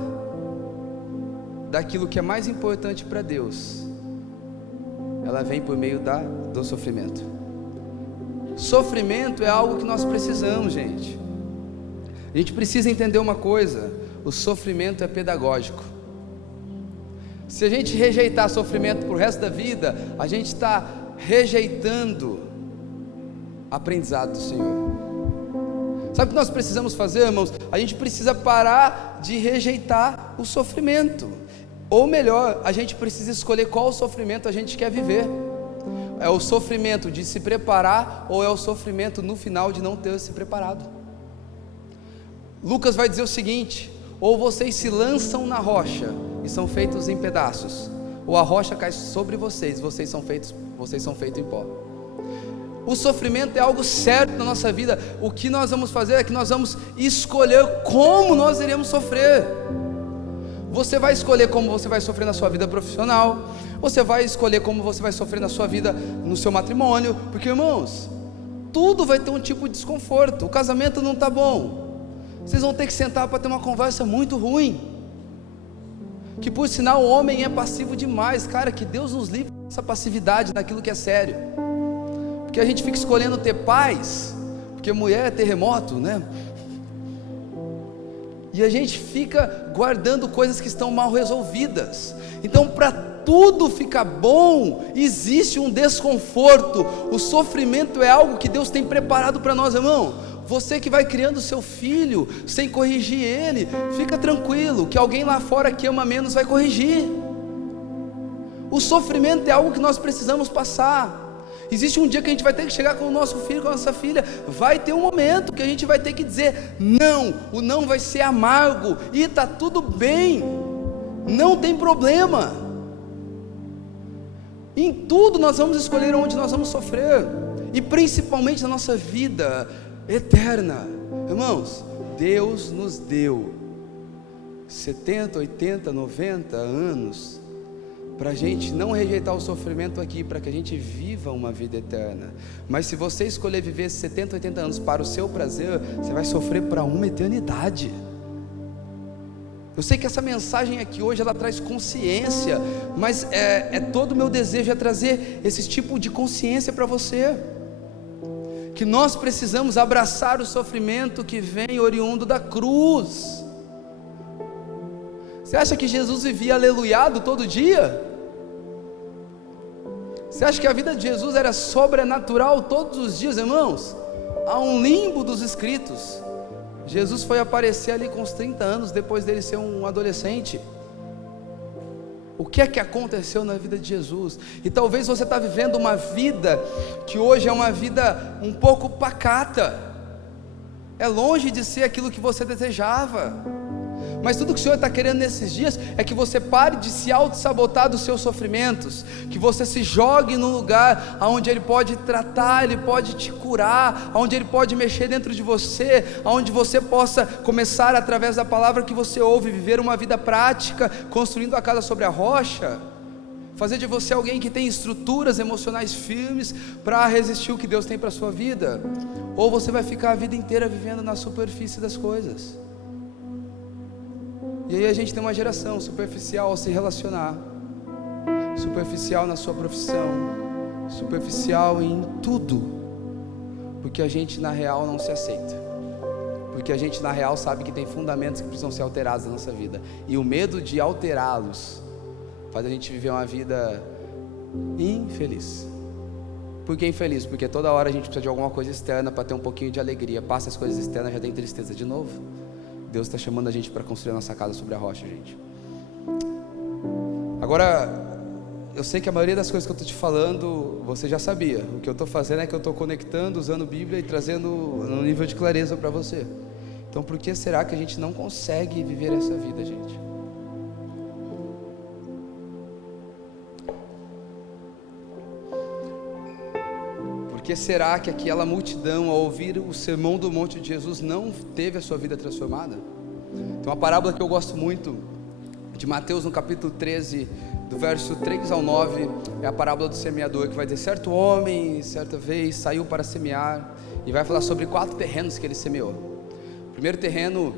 daquilo que é mais importante para Deus, ela vem por meio do sofrimento. Sofrimento é algo que nós precisamos, gente. A gente precisa entender uma coisa: o sofrimento é pedagógico. Se a gente rejeitar sofrimento pro resto da vida, a gente está rejeitando aprendizado do Senhor. Sabe o que nós precisamos fazer, irmãos? A gente precisa parar de rejeitar o sofrimento. Ou melhor, a gente precisa escolher qual sofrimento a gente quer viver. É o sofrimento de se preparar, ou é o sofrimento no final de não ter se preparado? Lucas vai dizer o seguinte: ou vocês se lançam na rocha e são feitos em pedaços, ou a rocha cai sobre vocês, vocês são feitos em pó. O sofrimento é algo certo na nossa vida. O que nós vamos fazer é que nós vamos escolher como nós iremos sofrer. Você vai escolher como você vai sofrer na sua vida profissional, você vai escolher como você vai sofrer na sua vida, no seu matrimônio, porque, irmãos, tudo vai ter um tipo de desconforto. O casamento não está bom, vocês vão ter que sentar para ter uma conversa muito ruim, que por sinal o homem é passivo demais. Cara, que Deus nos livre dessa passividade naquilo que é sério, porque a gente fica escolhendo ter paz, porque mulher é terremoto, né? E a gente fica guardando coisas que estão mal resolvidas. Então, para tudo ficar bom, existe um desconforto. O sofrimento é algo que Deus tem preparado para nós, irmão. Você que vai criando seu filho sem corrigir ele, fica tranquilo, que alguém lá fora que ama menos vai corrigir. O sofrimento é algo que nós precisamos passar. Existe um dia que a gente vai ter que chegar com o nosso filho, com a nossa filha. Vai ter um momento que a gente vai ter que dizer não. O não vai ser amargo, e está tudo bem, não tem problema. Em tudo nós vamos escolher onde nós vamos sofrer, e principalmente na nossa vida eterna. Irmãos, Deus nos deu 70, 80, 90 anos para a gente não rejeitar o sofrimento aqui, para que a gente viva uma vida eterna. Mas se você escolher viver 70, 80 anos para o seu prazer, você vai sofrer para uma eternidade. Eu sei que essa mensagem aqui hoje ela traz consciência, mas todo o meu desejo é trazer esse tipo de consciência para você, que nós precisamos abraçar o sofrimento que vem oriundo da cruz. Você acha que Jesus vivia aleluiado todo dia? Você acha que a vida de Jesus era sobrenatural todos os dias, irmãos? Há um limbo dos escritos. Jesus foi aparecer ali com uns 30 anos, depois dele ser um adolescente. O que é que aconteceu na vida de Jesus? E talvez você está vivendo uma vida que hoje é uma vida um pouco pacata, é longe de ser aquilo que você desejava. Mas tudo que o Senhor está querendo nesses dias é que você pare de se auto-sabotar dos seus sofrimentos, que você se jogue num lugar onde Ele pode tratar, Ele pode te curar, onde Ele pode mexer dentro de você, onde você possa começar através da palavra que você ouve, viver uma vida prática, construindo a casa sobre a rocha, fazer de você alguém que tem estruturas emocionais firmes para resistir o que Deus tem para a sua vida. Ou você vai ficar a vida inteira vivendo na superfície das coisas. E aí a gente tem uma geração superficial ao se relacionar, superficial na sua profissão, superficial em tudo, porque a gente na real não se aceita, porque a gente na real sabe que tem fundamentos que precisam ser alterados na nossa vida, e o medo de alterá-los faz a gente viver uma vida infeliz. Por que infeliz? Porque toda hora a gente precisa de alguma coisa externa para ter um pouquinho de alegria. Passa as coisas externas, já tem tristeza de novo. Deus está chamando a gente para construir a nossa casa sobre a rocha, gente. Agora, eu sei que a maioria das coisas que eu estou te falando, você já sabia. O que eu estou fazendo é que eu estou conectando, usando Bíblia e trazendo um nível de clareza para você. Então, por que será que a gente não consegue viver essa vida, gente? Por que será que aquela multidão, ao ouvir o sermão do monte de Jesus, não teve a sua vida transformada? Tem uma parábola que eu gosto muito, de Mateus, no capítulo 13, do verso 3 ao 9, é a parábola do semeador, que vai dizer: certo homem, certa vez, saiu para semear, e vai falar sobre 4 terrenos que ele semeou. O primeiro terreno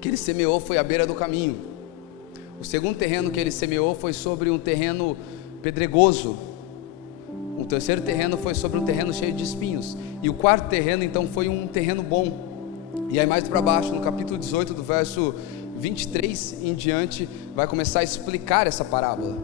que ele semeou foi à beira do caminho. O segundo terreno que ele semeou foi sobre um terreno pedregoso. O terceiro terreno foi sobre um terreno cheio de espinhos. E o quarto terreno então foi um terreno bom. E aí mais para baixo, no capítulo 18, do verso 23 em diante, vai começar a explicar essa parábola.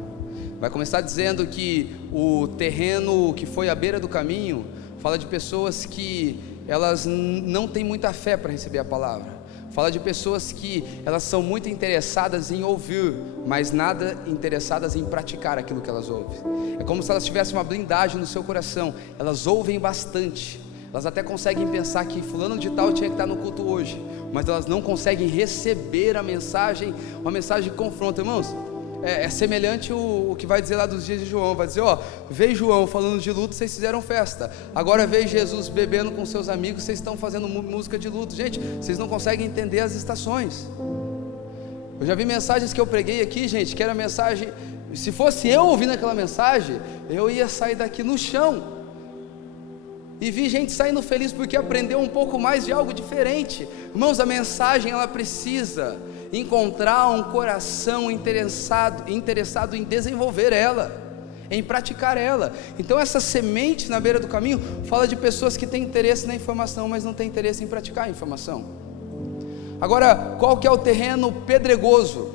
Vai começar dizendo que o terreno que foi à beira do caminho fala de pessoas que elas não têm muita fé para receber a palavra. Fala de pessoas que elas são muito interessadas em ouvir, mas nada interessadas em praticar aquilo que elas ouvem. É como se elas tivessem uma blindagem no seu coração. Elas ouvem bastante, elas até conseguem pensar que fulano de tal tinha que estar no culto hoje, mas elas não conseguem receber a mensagem, uma mensagem de confronto. Irmãos, é semelhante o que vai dizer lá dos dias de João. Vai dizer: ó, veio João falando de luto, vocês fizeram festa. Agora veio Jesus bebendo com seus amigos, vocês estão fazendo música de luto. Gente, vocês não conseguem entender as estações. Eu já vi mensagens que eu preguei aqui, gente, que era mensagem, se fosse eu ouvindo aquela mensagem, eu ia sair daqui no chão. E vi gente saindo feliz porque aprendeu um pouco mais de algo diferente. Irmãos, a mensagem ela precisa encontrar um coração interessado em desenvolver ela, em praticar ela. Então essa semente na beira do caminho fala de pessoas que têm interesse na informação, mas não têm interesse em praticar a informação. Agora, qual que é o terreno pedregoso?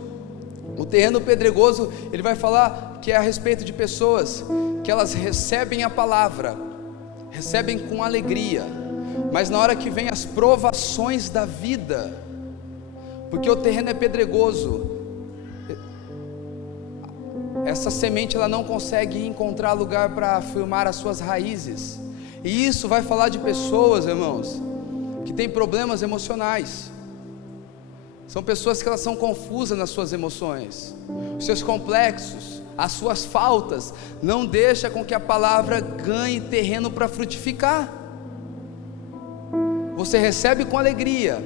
O terreno pedregoso, ele vai falar que é a respeito de pessoas que elas recebem a palavra, recebem com alegria, mas na hora que vem as provações da vida, porque o terreno é pedregoso, essa semente ela não consegue encontrar lugar para firmar as suas raízes. E isso vai falar de pessoas, irmãos, que têm problemas emocionais. São pessoas que elas são confusas nas suas emoções, os seus complexos, as suas faltas, não deixa com que a palavra ganhe terreno para frutificar. Você recebe com alegria,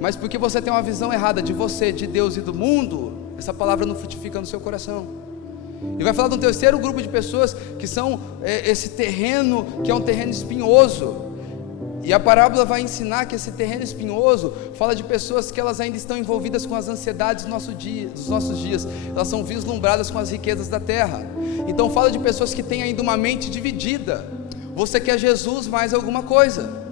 mas porque você tem uma visão errada de você, de Deus e do mundo, essa palavra não frutifica no seu coração. E vai falar de um terceiro grupo de pessoas que são esse terreno que é um terreno espinhoso. E a parábola vai ensinar que esse terreno espinhoso fala de pessoas que elas ainda estão envolvidas com as ansiedades dos nossos dias. Elas são vislumbradas com as riquezas da terra. Então fala de pessoas que têm ainda uma mente dividida. Você quer Jesus mais alguma coisa.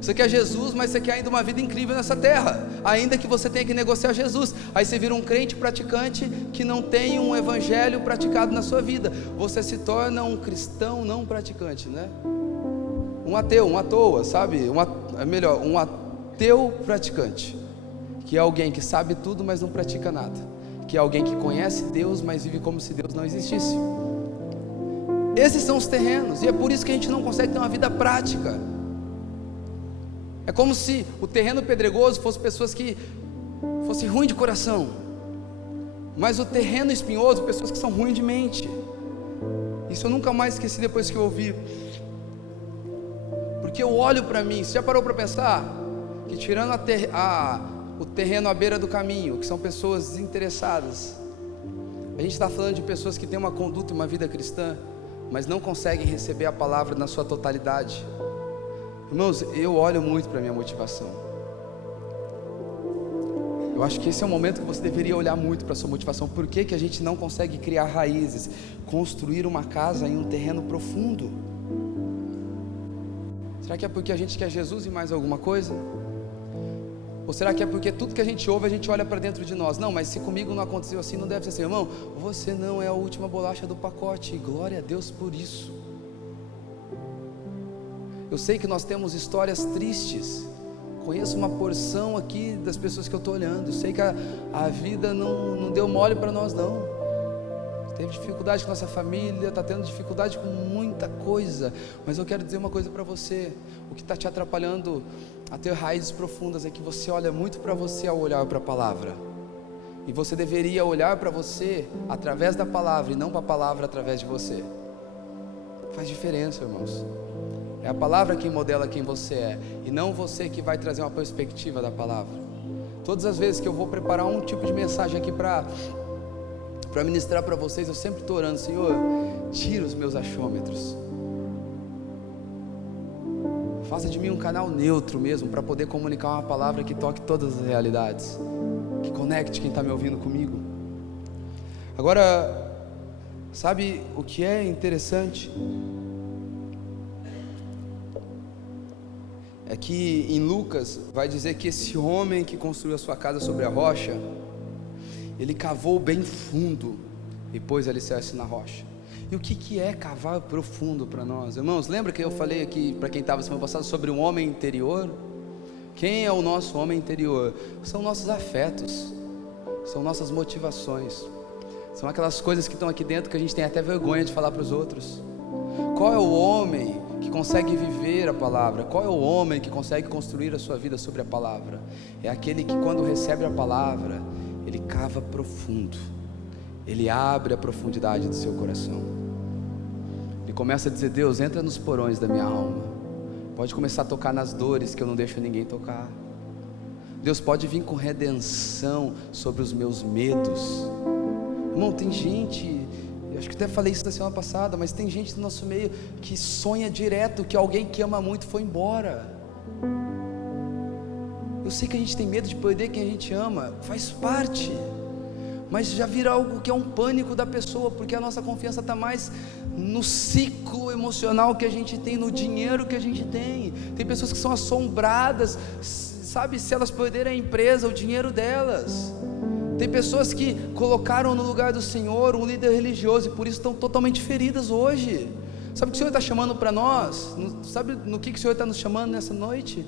Você quer Jesus, mas você quer ainda uma vida incrível nessa terra, ainda que você tenha que negociar Jesus. Aí você vira um crente praticante que não tem um evangelho praticado na sua vida. Você se torna um cristão não praticante, né? Um ateu, um à toa, sabe? Um ateu praticante, que é alguém que sabe tudo, mas não pratica nada, que é alguém que conhece Deus, mas vive como se Deus não existisse. Esses são os terrenos, e é por isso que a gente não consegue ter uma vida prática. É como se o terreno pedregoso fosse pessoas que fossem ruins de coração, mas o terreno espinhoso, pessoas que são ruins de mente. Isso eu nunca mais esqueci depois que eu ouvi. Porque eu olho para mim, você já parou para pensar? Que tirando o terreno à beira do caminho, que são pessoas desinteressadas, a gente está falando de pessoas que têm uma conduta e uma vida cristã, mas não conseguem receber a palavra na sua totalidade. Irmãos, eu olho muito para a minha motivação. Eu acho que esse é o momento que você deveria olhar muito para a sua motivação. Por que que a gente não consegue criar raízes, construir uma casa em um terreno profundo? Será que é porque a gente quer Jesus e mais alguma coisa? Ou será que é porque tudo que a gente ouve, a gente olha para dentro de nós? Não, mas se comigo não aconteceu assim, não deve ser assim. Irmão, você não é a última bolacha do pacote, e glória a Deus por isso. Eu sei que nós temos histórias tristes, conheço uma porção aqui das pessoas que eu estou olhando, eu sei que a vida não deu mole para nós não. Teve dificuldade com nossa família, está tendo dificuldade com muita coisa, mas eu quero dizer uma coisa para você: o que está te atrapalhando a ter raízes profundas é que você olha muito para você ao olhar para a palavra, e você deveria olhar para você através da palavra e não para a palavra através de você. Faz diferença, irmãos. É a palavra quem modela quem você é, e não você que vai trazer uma perspectiva da palavra. Todas as vezes que eu vou preparar um tipo de mensagem aqui para ministrar para vocês, eu sempre estou orando: Senhor, tira os meus achômetros, faça de mim um canal neutro mesmo, para poder comunicar uma palavra que toque todas as realidades, que conecte quem está me ouvindo comigo. Agora, sabe o que é interessante? É que em Lucas vai dizer que esse homem que construiu a sua casa sobre a rocha, ele cavou bem fundo e pôs alicerce na rocha. E o que é cavar profundo para nós, irmãos? Lembra que eu falei aqui para quem estava semana passada sobre um homem interior? Quem é o nosso homem interior? São nossos afetos, são nossas motivações, são aquelas coisas que estão aqui dentro que a gente tem até vergonha de falar para os outros. Qual é o homem que consegue viver a palavra? Qual é o homem que consegue construir a sua vida sobre a palavra? É aquele que, quando recebe a palavra, ele cava profundo, ele abre a profundidade do seu coração, ele começa a dizer: Deus, entra nos porões da minha alma, pode começar a tocar nas dores que eu não deixo ninguém tocar. Deus, pode vir com redenção sobre os meus medos. Irmão, tem gente, eu acho que até falei isso na semana passada, mas tem gente no nosso meio que sonha direto que alguém que ama muito foi embora. Eu sei que a gente tem medo de perder quem a gente ama, faz parte, mas já vira algo que é um pânico da pessoa, porque a nossa confiança está mais no ciclo emocional que a gente tem, no dinheiro que a gente tem. Tem pessoas que são assombradas, sabe, se elas perderem a empresa, o dinheiro delas. Tem pessoas que colocaram no lugar do Senhor um líder religioso e por isso estão totalmente feridas hoje. Sabe o que o Senhor está chamando para nós? Sabe no que o Senhor está nos chamando nessa noite?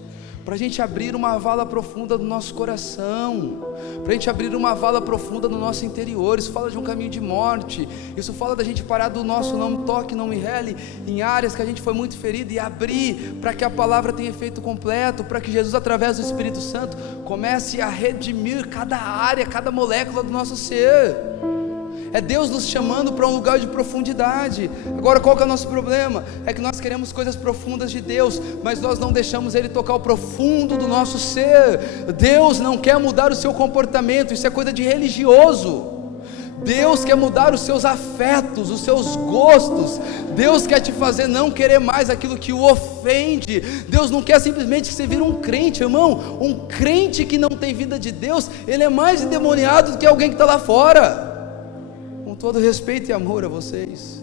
para a gente abrir uma vala profunda do nosso coração, para a gente abrir uma vala profunda no nosso interior. Isso fala de um caminho de morte, isso fala da gente parar do nosso não me toque, não me rele, em áreas que a gente foi muito ferido, e abrir para que a palavra tenha efeito completo, para que Jesus, através do Espírito Santo, comece a redimir cada área, cada molécula do nosso ser. É Deus nos chamando para um lugar de profundidade. Agora, qual que é o nosso problema? É que nós queremos coisas profundas de Deus, mas nós não deixamos Ele tocar o profundo do nosso ser. Deus não quer mudar o seu comportamento, isso é coisa de religioso. Deus quer mudar os seus afetos, os seus gostos. Deus quer te fazer não querer mais aquilo que o ofende. Deus não quer simplesmente que você vire um crente, irmão. Um crente que não tem vida de Deus, ele é mais endemoniado do que alguém que está lá fora. Com todo respeito e amor a vocês,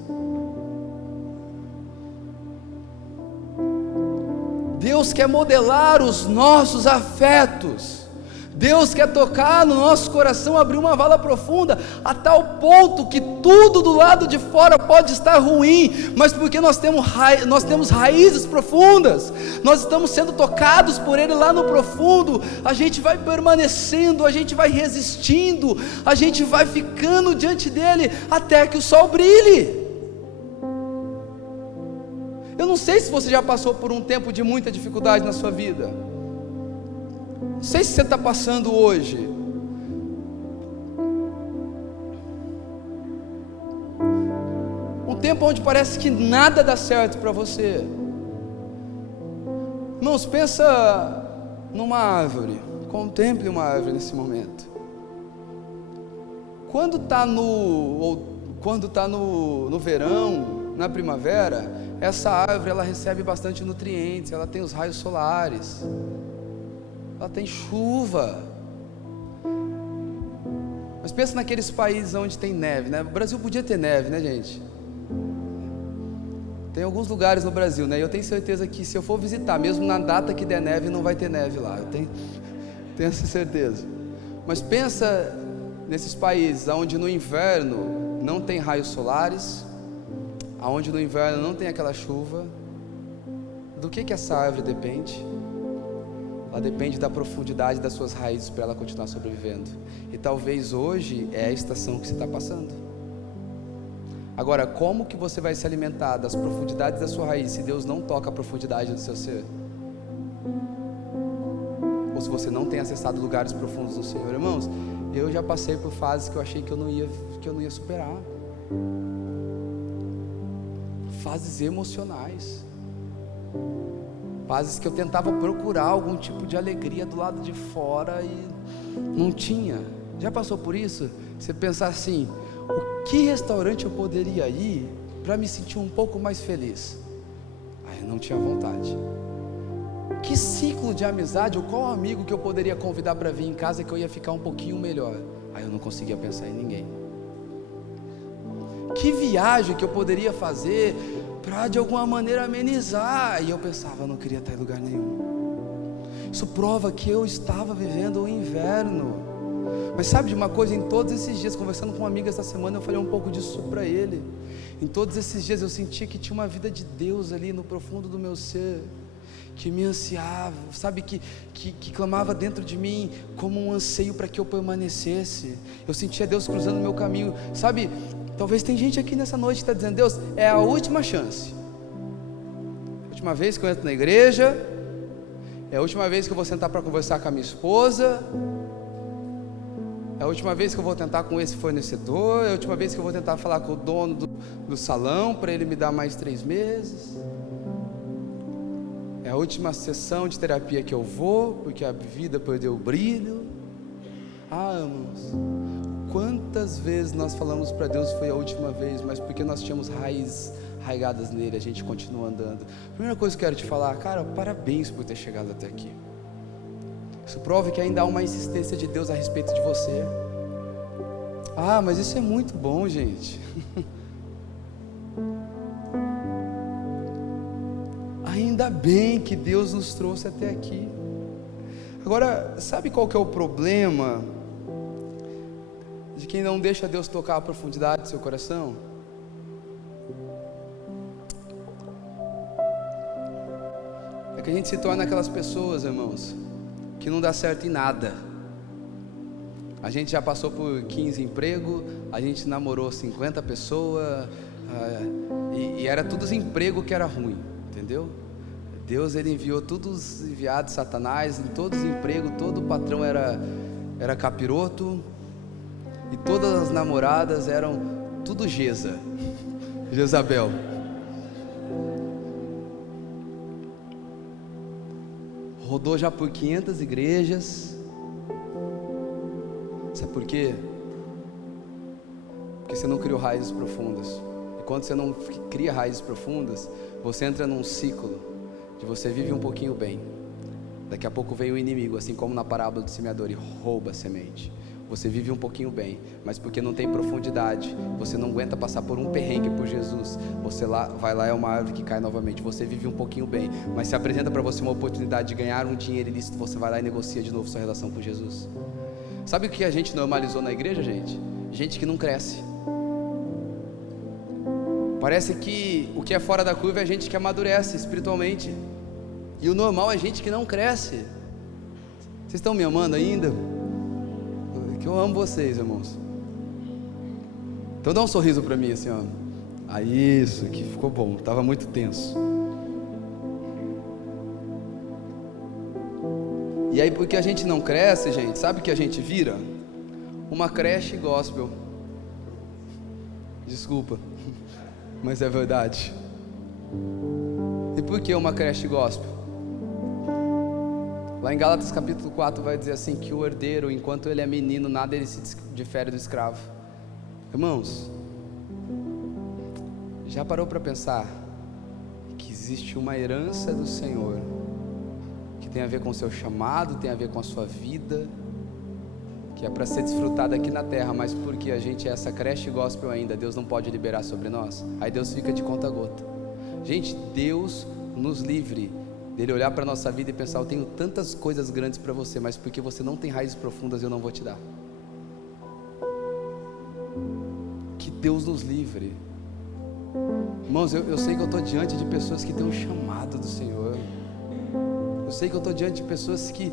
Deus quer modelar os nossos afetos. Deus quer tocar no nosso coração, abrir uma vala profunda, a tal ponto que tudo do lado de fora pode estar ruim, mas porque nós temos raízes profundas, nós estamos sendo tocados por Ele lá no profundo, a gente vai permanecendo, a gente vai resistindo, a gente vai ficando diante dEle, até que o sol brilhe. Eu não sei se você já passou por um tempo de muita dificuldade na sua vida. Não sei se você está passando hoje. Um tempo onde parece que nada dá certo para você. Irmãos, pensa numa árvore. Contemple uma árvore nesse momento. Quando está no verão, na primavera, essa árvore ela recebe bastante nutrientes, ela tem os raios solares, ela tem chuva. Mas pensa naqueles países onde tem neve, né? O Brasil podia ter neve, né, gente? Tem alguns lugares no Brasil, né? E eu tenho certeza que se eu for visitar, mesmo na data que der neve, não vai ter neve lá. Eu tenho essa certeza. Mas pensa nesses países onde no inverno não tem raios solares, onde no inverno não tem aquela chuva. Do que essa árvore depende? Ela depende da profundidade das suas raízes para ela continuar sobrevivendo. E talvez hoje é a estação que você está passando. Agora, como que você vai se alimentar das profundidades da sua raiz se Deus não toca a profundidade do seu ser? Ou se você não tem acessado lugares profundos do Senhor? Irmãos, eu já passei por fases que eu achei que eu não ia superar. Fases emocionais, fases que eu tentava procurar algum tipo de alegria do lado de fora e não tinha. Já passou por isso? Você pensar assim: o que restaurante eu poderia ir para me sentir um pouco mais feliz? Aí eu não tinha vontade. Que ciclo de amizade, ou qual amigo que eu poderia convidar para vir em casa que eu ia ficar um pouquinho melhor? Aí eu não conseguia pensar em ninguém. Que viagem que eu poderia fazer para de alguma maneira amenizar? E eu pensava, eu não queria estar em lugar nenhum. Isso prova que eu estava vivendo o inverno. Mas sabe de uma coisa? Em todos esses dias, conversando com uma amiga essa semana, eu falei um pouco disso para ele. Em todos esses dias eu sentia que tinha uma vida de Deus ali no profundo do meu ser, que me ansiava, sabe, que clamava dentro de mim como um anseio para que eu permanecesse. Eu sentia Deus cruzando o meu caminho, sabe? Talvez tem gente aqui nessa noite que está dizendo: Deus, é a última chance, a última vez que eu entro na igreja, é a última vez que eu vou sentar para conversar com a minha esposa, é a última vez que eu vou tentar com esse fornecedor, é a última vez que eu vou tentar falar com o dono do salão para ele me dar mais 3 meses, é a última sessão de terapia que eu vou, porque a vida perdeu o brilho. Irmãos, quantas vezes nós falamos para Deus foi a última vez, mas porque nós tínhamos raízes arraigadas nele, a gente continua andando. Primeira coisa que eu quero te falar, cara, parabéns por ter chegado até aqui. Isso prova que ainda há uma insistência de Deus a respeito de você. Mas isso é muito bom, gente. Ainda bem que Deus nos trouxe até aqui. Agora, sabe qual que é o problema de quem não deixa Deus tocar a profundidade do seu coração? É que a gente se torna aquelas pessoas, irmãos, que não dá certo em nada. A gente já passou por 15 empregos, a gente namorou 50 pessoas, e era todos empregos que era ruim, entendeu? Deus, ele enviou todos os enviados de Satanás, em todos os empregos, todo patrão era capiroto, e todas as namoradas eram tudo Jezabel. Rodou já por 500 igrejas. Sabe por quê? Porque você não criou raízes profundas. E quando você não cria raízes profundas, você entra num ciclo de você vive um pouquinho bem, daqui a pouco vem o inimigo, assim como na parábola do semeador, e rouba a semente. Você vive um pouquinho bem, mas porque não tem profundidade, você não aguenta passar por um perrengue por Jesus, você vai lá, é uma árvore que cai novamente. Você vive um pouquinho bem, mas se apresenta para você uma oportunidade de ganhar um dinheiro ilícito, você vai lá e negocia de novo sua relação com Jesus. Sabe o que a gente normalizou na igreja, gente? Gente que não cresce. Parece que o que é fora da curva é a gente que amadurece espiritualmente, e o normal é gente que não cresce. Vocês estão me amando ainda? Que eu amo vocês, irmãos. Então dá um sorriso para mim assim, ó. Ah, isso, que ficou bom, estava muito tenso. E aí, porque a gente não cresce, gente, sabe o que a gente vira? Uma creche gospel. Desculpa, mas é verdade. E por que uma creche gospel? Lá em Gálatas capítulo 4 vai dizer assim, que o herdeiro, enquanto ele é menino, nada ele se difere do escravo. Irmãos, já parou para pensar que existe uma herança do Senhor, que tem a ver com o seu chamado, tem a ver com a sua vida, que é para ser desfrutada aqui na terra, mas porque a gente é essa creche gospel ainda, Deus não pode liberar sobre nós, aí Deus fica de conta gota. Gente, Deus nos livre dele olhar para a nossa vida e pensar, eu tenho tantas coisas grandes para você, mas porque você não tem raízes profundas, eu não vou te dar. Que Deus nos livre. Irmãos, eu sei que eu estou diante de pessoas que têm um chamado do Senhor. Eu sei que eu estou diante de pessoas que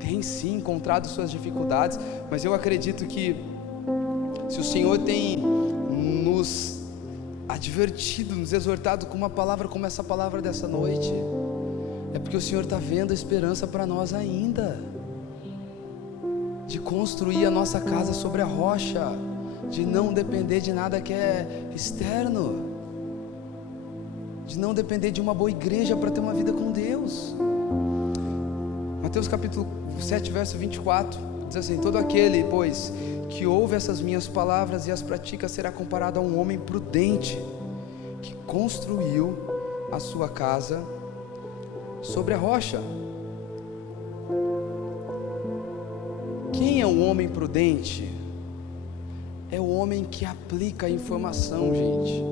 têm sim encontrado suas dificuldades, mas eu acredito que se o Senhor tem nos advertido, nos exortado com uma palavra como essa palavra dessa noite, é porque o Senhor está vendo a esperança para nós ainda, de construir a nossa casa sobre a rocha, de não depender de nada que é externo, de não depender de uma boa igreja para ter uma vida com Deus. Mateus capítulo 7, verso 24, diz assim, todo aquele, pois, que ouve essas minhas palavras e as pratica, será comparado a um homem prudente, que construiu a sua casa sobre a rocha. Quem é um homem prudente? É o homem que aplica a informação, gente.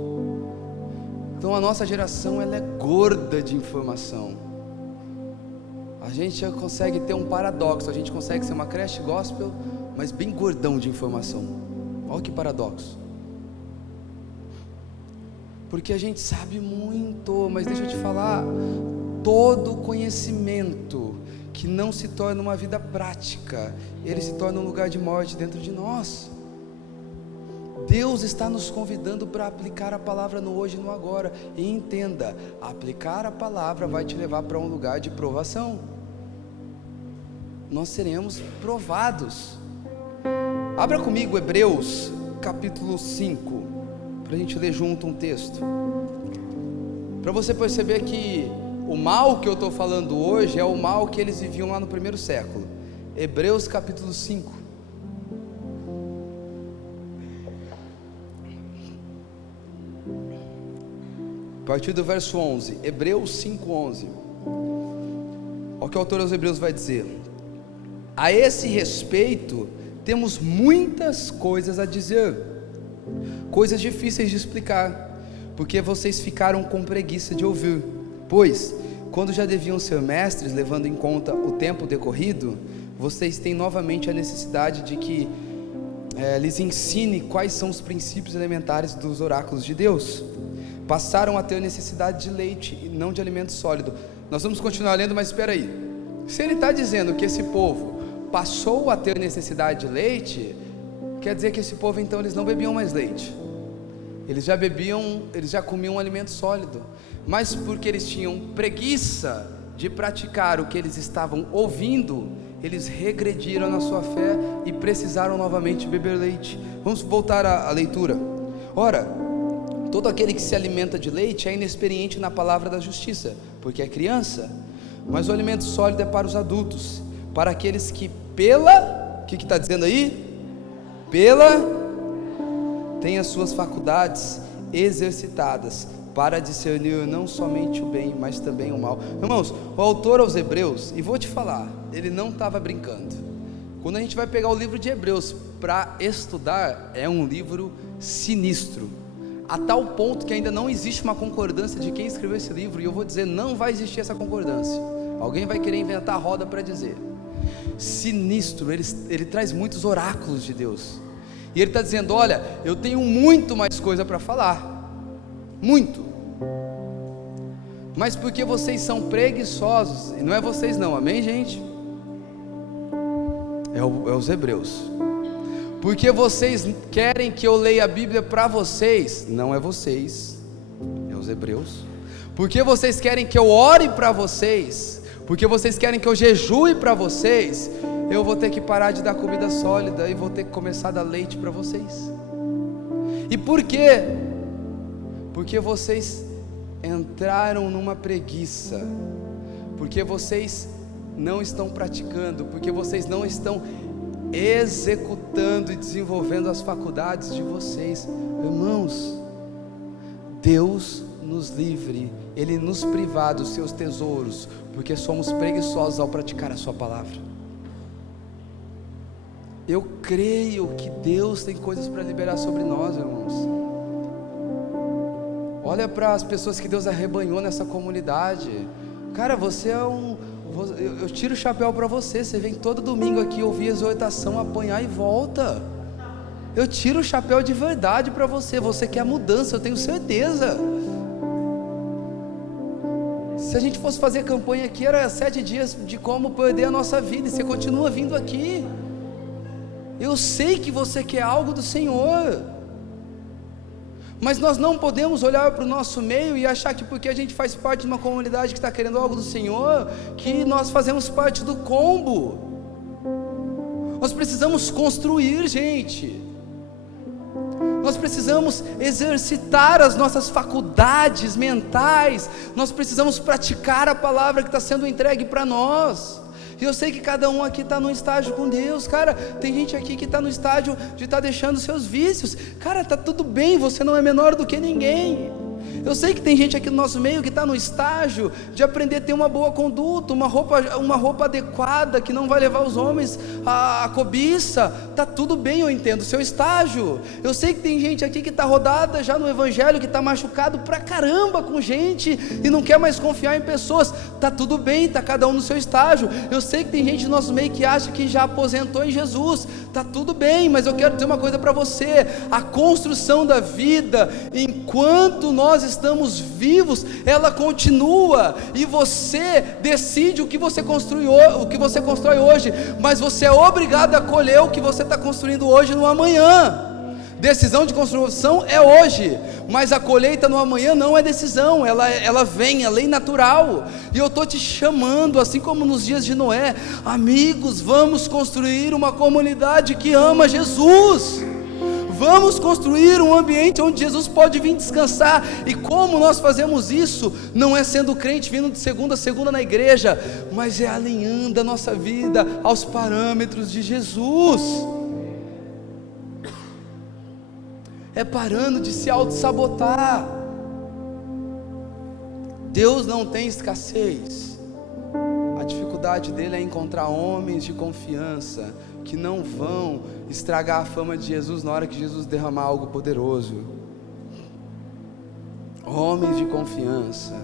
Então a nossa geração, ela é gorda de informação. A gente consegue ter um paradoxo, a gente consegue ser uma creche gospel, mas bem gordão de informação. Olha que paradoxo. Porque a gente sabe muito, mas deixa eu te falar, todo conhecimento que não se torna uma vida prática, ele se torna um lugar de morte dentro de nós. Deus está nos convidando para aplicar a palavra no hoje e no agora. E entenda, aplicar a palavra vai te levar para um lugar de provação. Nós seremos provados. Abra comigo Hebreus capítulo 5, para a gente ler junto um texto, para você perceber que o mal que eu estou falando hoje é o mal que eles viviam lá no primeiro século. Hebreus capítulo 5. A partir do verso 11. Hebreus 5:11. Olha o que o autor aos Hebreus vai dizer. A esse respeito, temos muitas coisas a dizer, coisas difíceis de explicar, porque vocês ficaram com preguiça de ouvir. Pois, quando já deviam ser mestres, levando em conta o tempo decorrido, vocês têm novamente a necessidade de que lhes ensine quais são os princípios elementares dos oráculos de Deus. Passaram a ter necessidade de leite e não de alimento sólido. Nós vamos continuar lendo, mas espera aí. Se ele está dizendo que esse povo passou a ter necessidade de leite, quer dizer que esse povo então eles não bebiam mais leite. Eles já comiam um alimento sólido, mas porque eles tinham preguiça de praticar o que eles estavam ouvindo, eles regrediram na sua fé e precisaram novamente beber leite. Vamos voltar à leitura. Ora, todo aquele que se alimenta de leite é inexperiente na palavra da justiça, porque é criança, mas o alimento sólido é para os adultos, para aqueles que o que está dizendo aí? Tem as suas faculdades exercitadas para discernir não somente o bem, mas também o mal. Irmãos, o autor aos Hebreus, e vou te falar, ele não estava brincando. Quando a gente vai pegar o livro de Hebreus para estudar, é um livro sinistro, a tal ponto que ainda não existe uma concordância de quem escreveu esse livro, e eu vou dizer, não vai existir essa concordância. Alguém vai querer inventar a roda para dizer. Sinistro, ele traz muitos oráculos de Deus, e ele está dizendo, olha, eu tenho muito mais coisa para falar, muito, mas porque vocês são preguiçosos, e não é vocês não, amém gente? É os Hebreus, porque vocês querem que eu leia a Bíblia para vocês, não é vocês, é os Hebreus, porque vocês querem que eu ore para vocês, porque vocês querem que eu jejue para vocês, eu vou ter que parar de dar comida sólida e vou ter que começar a dar leite para vocês. E por quê? Porque vocês entraram numa preguiça, porque vocês não estão praticando, porque vocês não estão executando e desenvolvendo as faculdades de vocês. Irmãos, Deus nos livre, Ele nos privar dos seus tesouros, porque somos preguiçosos ao praticar a sua palavra. Eu creio que Deus tem coisas para liberar sobre nós, irmãos. Olha para as pessoas que Deus arrebanhou nessa comunidade. Cara, você é eu tiro o chapéu para você. Você vem todo domingo aqui ouvir exortação, apanhar e volta. Eu tiro o chapéu de verdade para você. Você quer mudança, eu tenho certeza. Se a gente fosse fazer campanha aqui, era 7 dias de como perder a nossa vida, e você continua vindo aqui. Eu sei que você quer algo do Senhor, mas nós não podemos olhar para o nosso meio e achar que porque a gente faz parte de uma comunidade que está querendo algo do Senhor, que nós fazemos parte do combo. Nós precisamos construir, gente. Nós precisamos exercitar as nossas faculdades mentais. Nós precisamos praticar a palavra que está sendo entregue para nós. E eu sei que cada um aqui está num estágio com Deus. Cara, tem gente aqui que está no estágio de estar deixando seus vícios. Cara, está tudo bem, você não é menor do que ninguém. Eu sei que tem gente aqui no nosso meio que está no estágio de aprender a ter uma boa conduta, uma roupa adequada, que não vai levar os homens à cobiça. Está tudo bem, eu entendo o seu estágio. Eu sei que tem gente aqui que está rodada já no evangelho, que está machucado pra caramba com gente e não quer mais confiar em pessoas. Está tudo bem, está cada um no seu estágio. Eu sei que tem gente no nosso meio que acha que já aposentou em Jesus. Está tudo bem, mas eu quero dizer uma coisa para você: a construção da vida, enquanto nós estamos vivos, ela continua, e você decide o que você constrói hoje, mas você é obrigado a colher o que você está construindo hoje no amanhã. Decisão de construção é hoje, mas a colheita no amanhã não é decisão, ela vem, é lei natural. E eu estou te chamando, assim como nos dias de Noé, amigos, vamos construir uma comunidade que ama Jesus. Vamos construir um ambiente onde Jesus pode vir descansar. E como nós fazemos isso? Não é sendo crente, vindo de segunda a segunda na igreja, mas é alinhando a nossa vida aos parâmetros de Jesus. É parando de se auto-sabotar. Deus não tem escassez. A dificuldade dele é encontrar homens de confiança que não vão estragar a fama de Jesus na hora que Jesus derramar algo poderoso. Homens de confiança.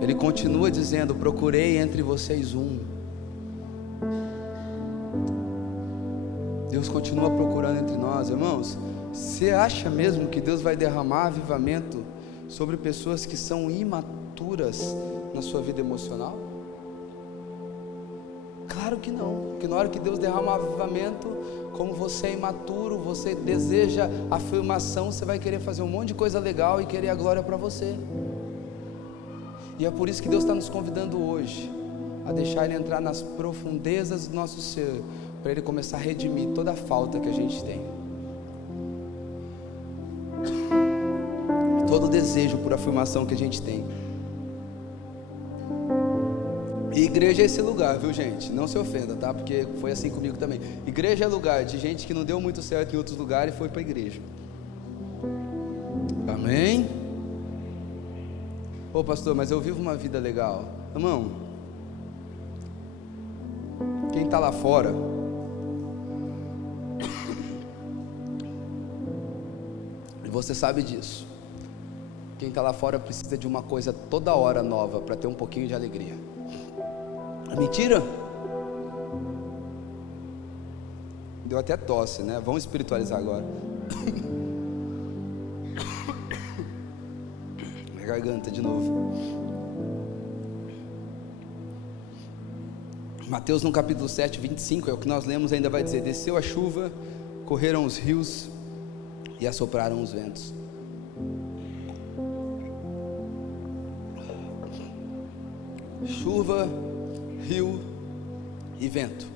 Ele continua dizendo: procurei entre vocês um. Deus continua procurando entre nós, irmãos. Você acha mesmo que Deus vai derramar avivamento sobre pessoas que são imaturas na sua vida emocional? Claro que não, porque na hora que Deus derrama um avivamento, como você é imaturo, você deseja afirmação, você vai querer fazer um monte de coisa legal e querer a glória para você. E é por isso que Deus está nos convidando hoje a deixar Ele entrar nas profundezas do nosso ser, para Ele começar a redimir toda a falta que a gente tem, todo o desejo por afirmação que a gente tem. E igreja é esse lugar, viu, gente? Não se ofenda, tá? Porque foi assim comigo também. Igreja é lugar de gente que não deu muito certo em outros lugares e foi para a igreja. Amém? Ô pastor, mas eu vivo uma vida legal. Irmão, quem está lá fora, e você sabe disso, quem está lá fora precisa de uma coisa toda hora nova para ter um pouquinho de alegria. Mentira? Deu até tosse, né? Vamos espiritualizar agora. Minha garganta de novo. Mateus no capítulo 7, 25, é o que nós lemos, ainda vai dizer: desceu a chuva, correram os rios e assopraram os ventos. Chuva, rio e vento,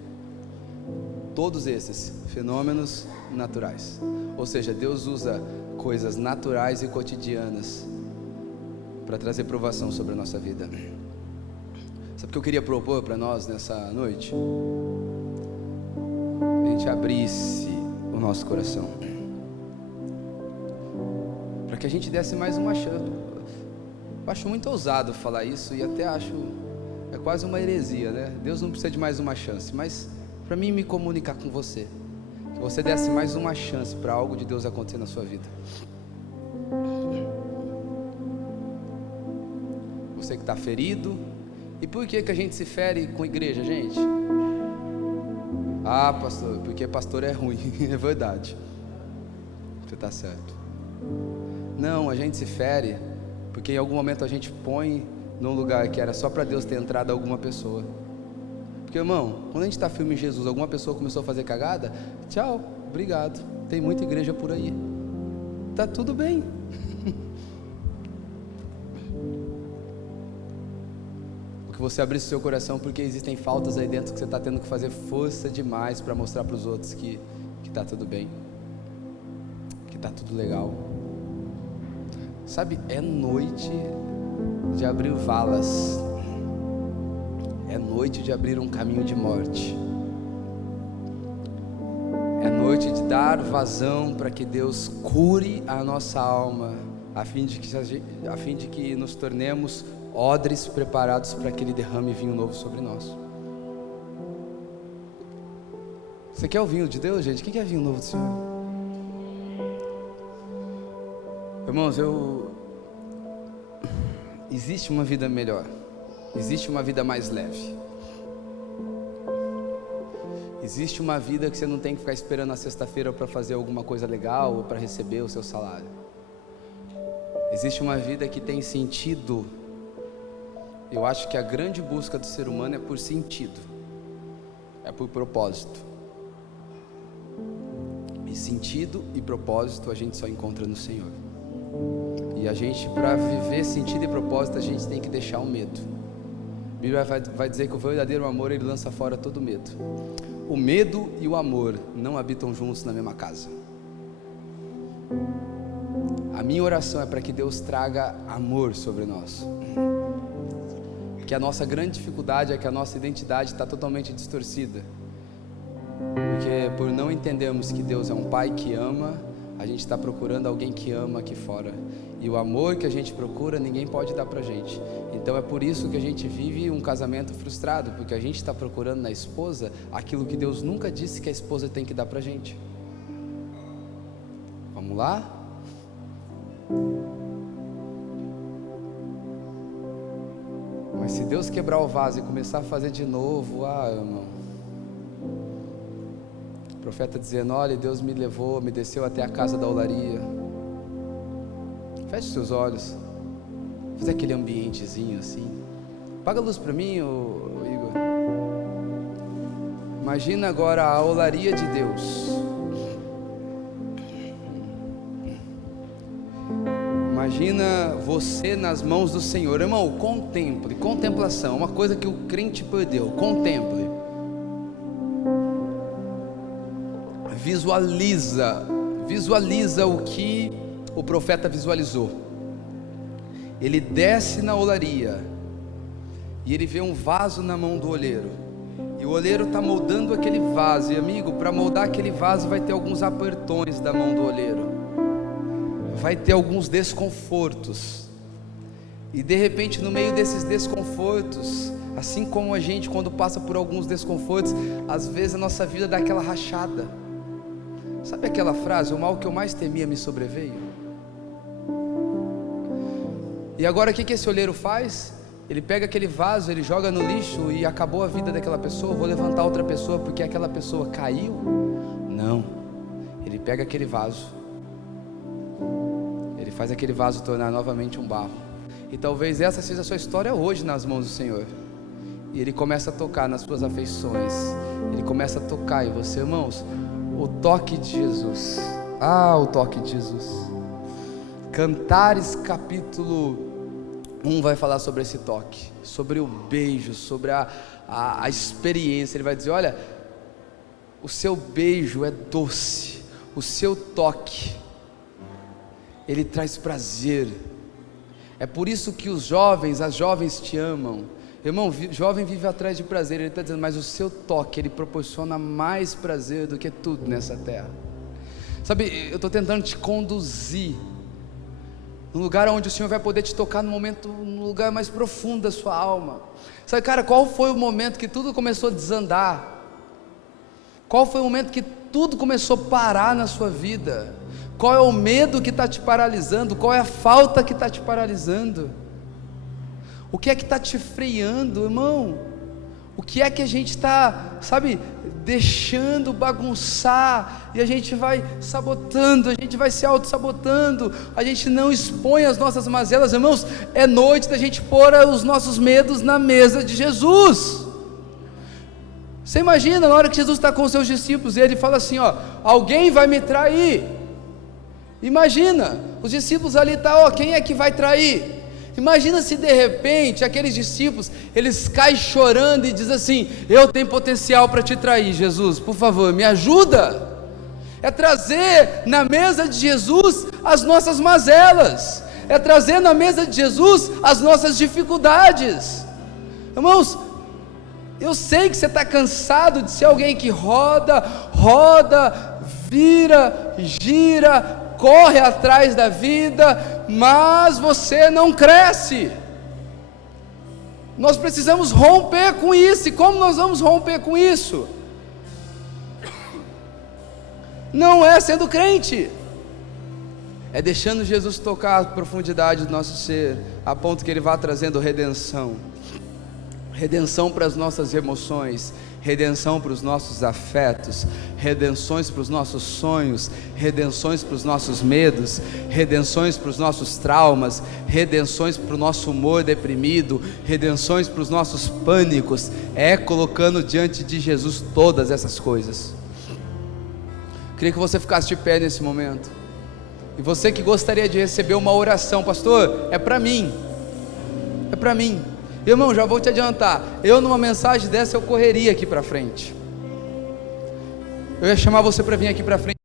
todos esses fenômenos naturais, ou seja, Deus usa coisas naturais e cotidianas para trazer provação sobre a nossa vida. Sabe o que eu queria propor para nós nessa noite? A gente abrisse o nosso coração, para que a gente desse mais uma chance. Eu acho muito ousado falar isso e até acho, é quase uma heresia, né? Deus não precisa de mais uma chance, mas para mim me comunicar com você, que você desse mais uma chance para algo de Deus acontecer na sua vida. Você que está ferido. E por que a gente se fere com igreja, gente? Ah, pastor, porque pastor é ruim. É verdade, você está certo. Não, a gente se fere porque em algum momento a gente põe num lugar que era só para Deus ter entrado alguma pessoa. Porque, irmão, quando a gente está firme em Jesus, alguma pessoa começou a fazer cagada, tchau, obrigado, tem muita igreja por aí, tá tudo bem. Que você abrisse o seu coração, porque existem faltas aí dentro que você está tendo que fazer força demais para mostrar para os outros que está tudo bem, que está tudo legal. Sabe, é noite de abrir valas, é noite de abrir um caminho de morte, é noite de dar vazão para que Deus cure a nossa alma, a fim de que nos tornemos odres preparados para que Ele derrame vinho novo sobre nós. Você quer o vinho de Deus, gente? O que é vinho novo do Senhor? Irmãos, existe uma vida melhor, existe uma vida mais leve, existe uma vida que você não tem que ficar esperando a sexta-feira para fazer alguma coisa legal ou para receber o seu salário. Existe uma vida que tem sentido. Eu acho que a grande busca do ser humano é por sentido, é por propósito. E sentido e propósito a gente só encontra no Senhor. E a gente, para viver sentido e propósito, a gente tem que deixar o medo. A Bíblia vai dizer que o verdadeiro amor, ele lança fora todo medo. O medo e o amor não habitam juntos na mesma casa. A minha oração é para que Deus traga amor sobre nós. Que a nossa grande dificuldade é que a nossa identidade está totalmente distorcida, porque por não entendermos que Deus é um Pai que ama, a gente está procurando alguém que ama aqui fora, e o amor que a gente procura ninguém pode dar pra gente. Então é por isso que a gente vive um casamento frustrado, porque a gente está procurando na esposa aquilo que Deus nunca disse que a esposa tem que dar pra gente. Vamos lá? Mas se Deus quebrar o vaso e começar a fazer de novo, irmão, o profeta dizendo: olha, Deus me levou, me desceu até a casa da olaria. Feche seus olhos, fazer aquele ambientezinho assim. Apaga a luz para mim, Igor. Imagina agora a olaria de Deus. Imagina você nas mãos do Senhor. Irmão, contemple. Contemplação é uma coisa que o crente perdeu. Contemple. Visualiza o que o profeta visualizou. Ele desce na olaria e ele vê um vaso na mão do oleiro, e o oleiro está moldando aquele vaso. E amigo, para moldar aquele vaso vai ter alguns apertões da mão do oleiro, vai ter alguns desconfortos, e de repente no meio desses desconfortos, assim como a gente quando passa por alguns desconfortos, às vezes a nossa vida dá aquela rachada. Sabe aquela frase, o mal que eu mais temia me sobreveio? E agora o que esse oleiro faz? Ele pega aquele vaso, ele joga no lixo e acabou a vida daquela pessoa. Vou levantar outra pessoa porque aquela pessoa caiu? Não, ele pega aquele vaso, ele faz aquele vaso tornar novamente um barro. E talvez essa seja a sua história hoje nas mãos do Senhor. E Ele começa a tocar nas suas afeições, Ele começa a tocar em você, irmãos. O toque de Jesus, o toque de Jesus. Cantares capítulo 1 vai falar sobre esse toque, sobre o beijo, sobre a experiência. Ele vai dizer: olha, o seu beijo é doce, o seu toque, ele traz prazer. É por isso que os jovens, as jovens te amam. Irmão, jovem vive atrás de prazer. Ele está dizendo, mas o seu toque, ele proporciona mais prazer do que tudo nessa terra. Sabe, eu estou tentando te conduzir num lugar onde o Senhor vai poder te tocar no lugar mais profundo da sua alma. Sabe, cara, qual foi o momento que tudo começou a desandar? Qual foi o momento que tudo começou a parar na sua vida? Qual é o medo que está te paralisando? Qual é a falta que está te paralisando? O que é que está te freando, irmão? O que é que a gente está, deixando bagunçar, e a gente vai sabotando, a gente vai se auto-sabotando, a gente não expõe as nossas mazelas. Irmãos, é noite da gente pôr os nossos medos na mesa de Jesus. Você imagina, na hora que Jesus está com os seus discípulos, e Ele fala assim, alguém vai me trair. Imagina, os discípulos ali estão, quem é que vai trair? Imagina se de repente aqueles discípulos, eles caem chorando e dizem assim: eu tenho potencial para te trair, Jesus, por favor, me ajuda. É trazer na mesa de Jesus as nossas mazelas, é trazer na mesa de Jesus as nossas dificuldades. Irmãos, eu sei que você está cansado de ser alguém que roda, vira, gira, corre atrás da vida, mas você não cresce. Nós precisamos romper com isso. E como nós vamos romper com isso? Não é sendo crente, é deixando Jesus tocar a profundidade do nosso ser, a ponto que Ele vá trazendo redenção para as nossas emoções, redenção para os nossos afetos, redenções para os nossos sonhos, redenções para os nossos medos, redenções para os nossos traumas, redenções para o nosso humor deprimido, redenções para os nossos pânicos. É colocando diante de Jesus todas essas coisas. Queria que você ficasse de pé nesse momento. E você que gostaria de receber uma oração, pastor, é para mim. Irmão, já vou te adiantar, eu numa mensagem dessa eu correria aqui para frente. Eu ia chamar você para vir aqui para frente.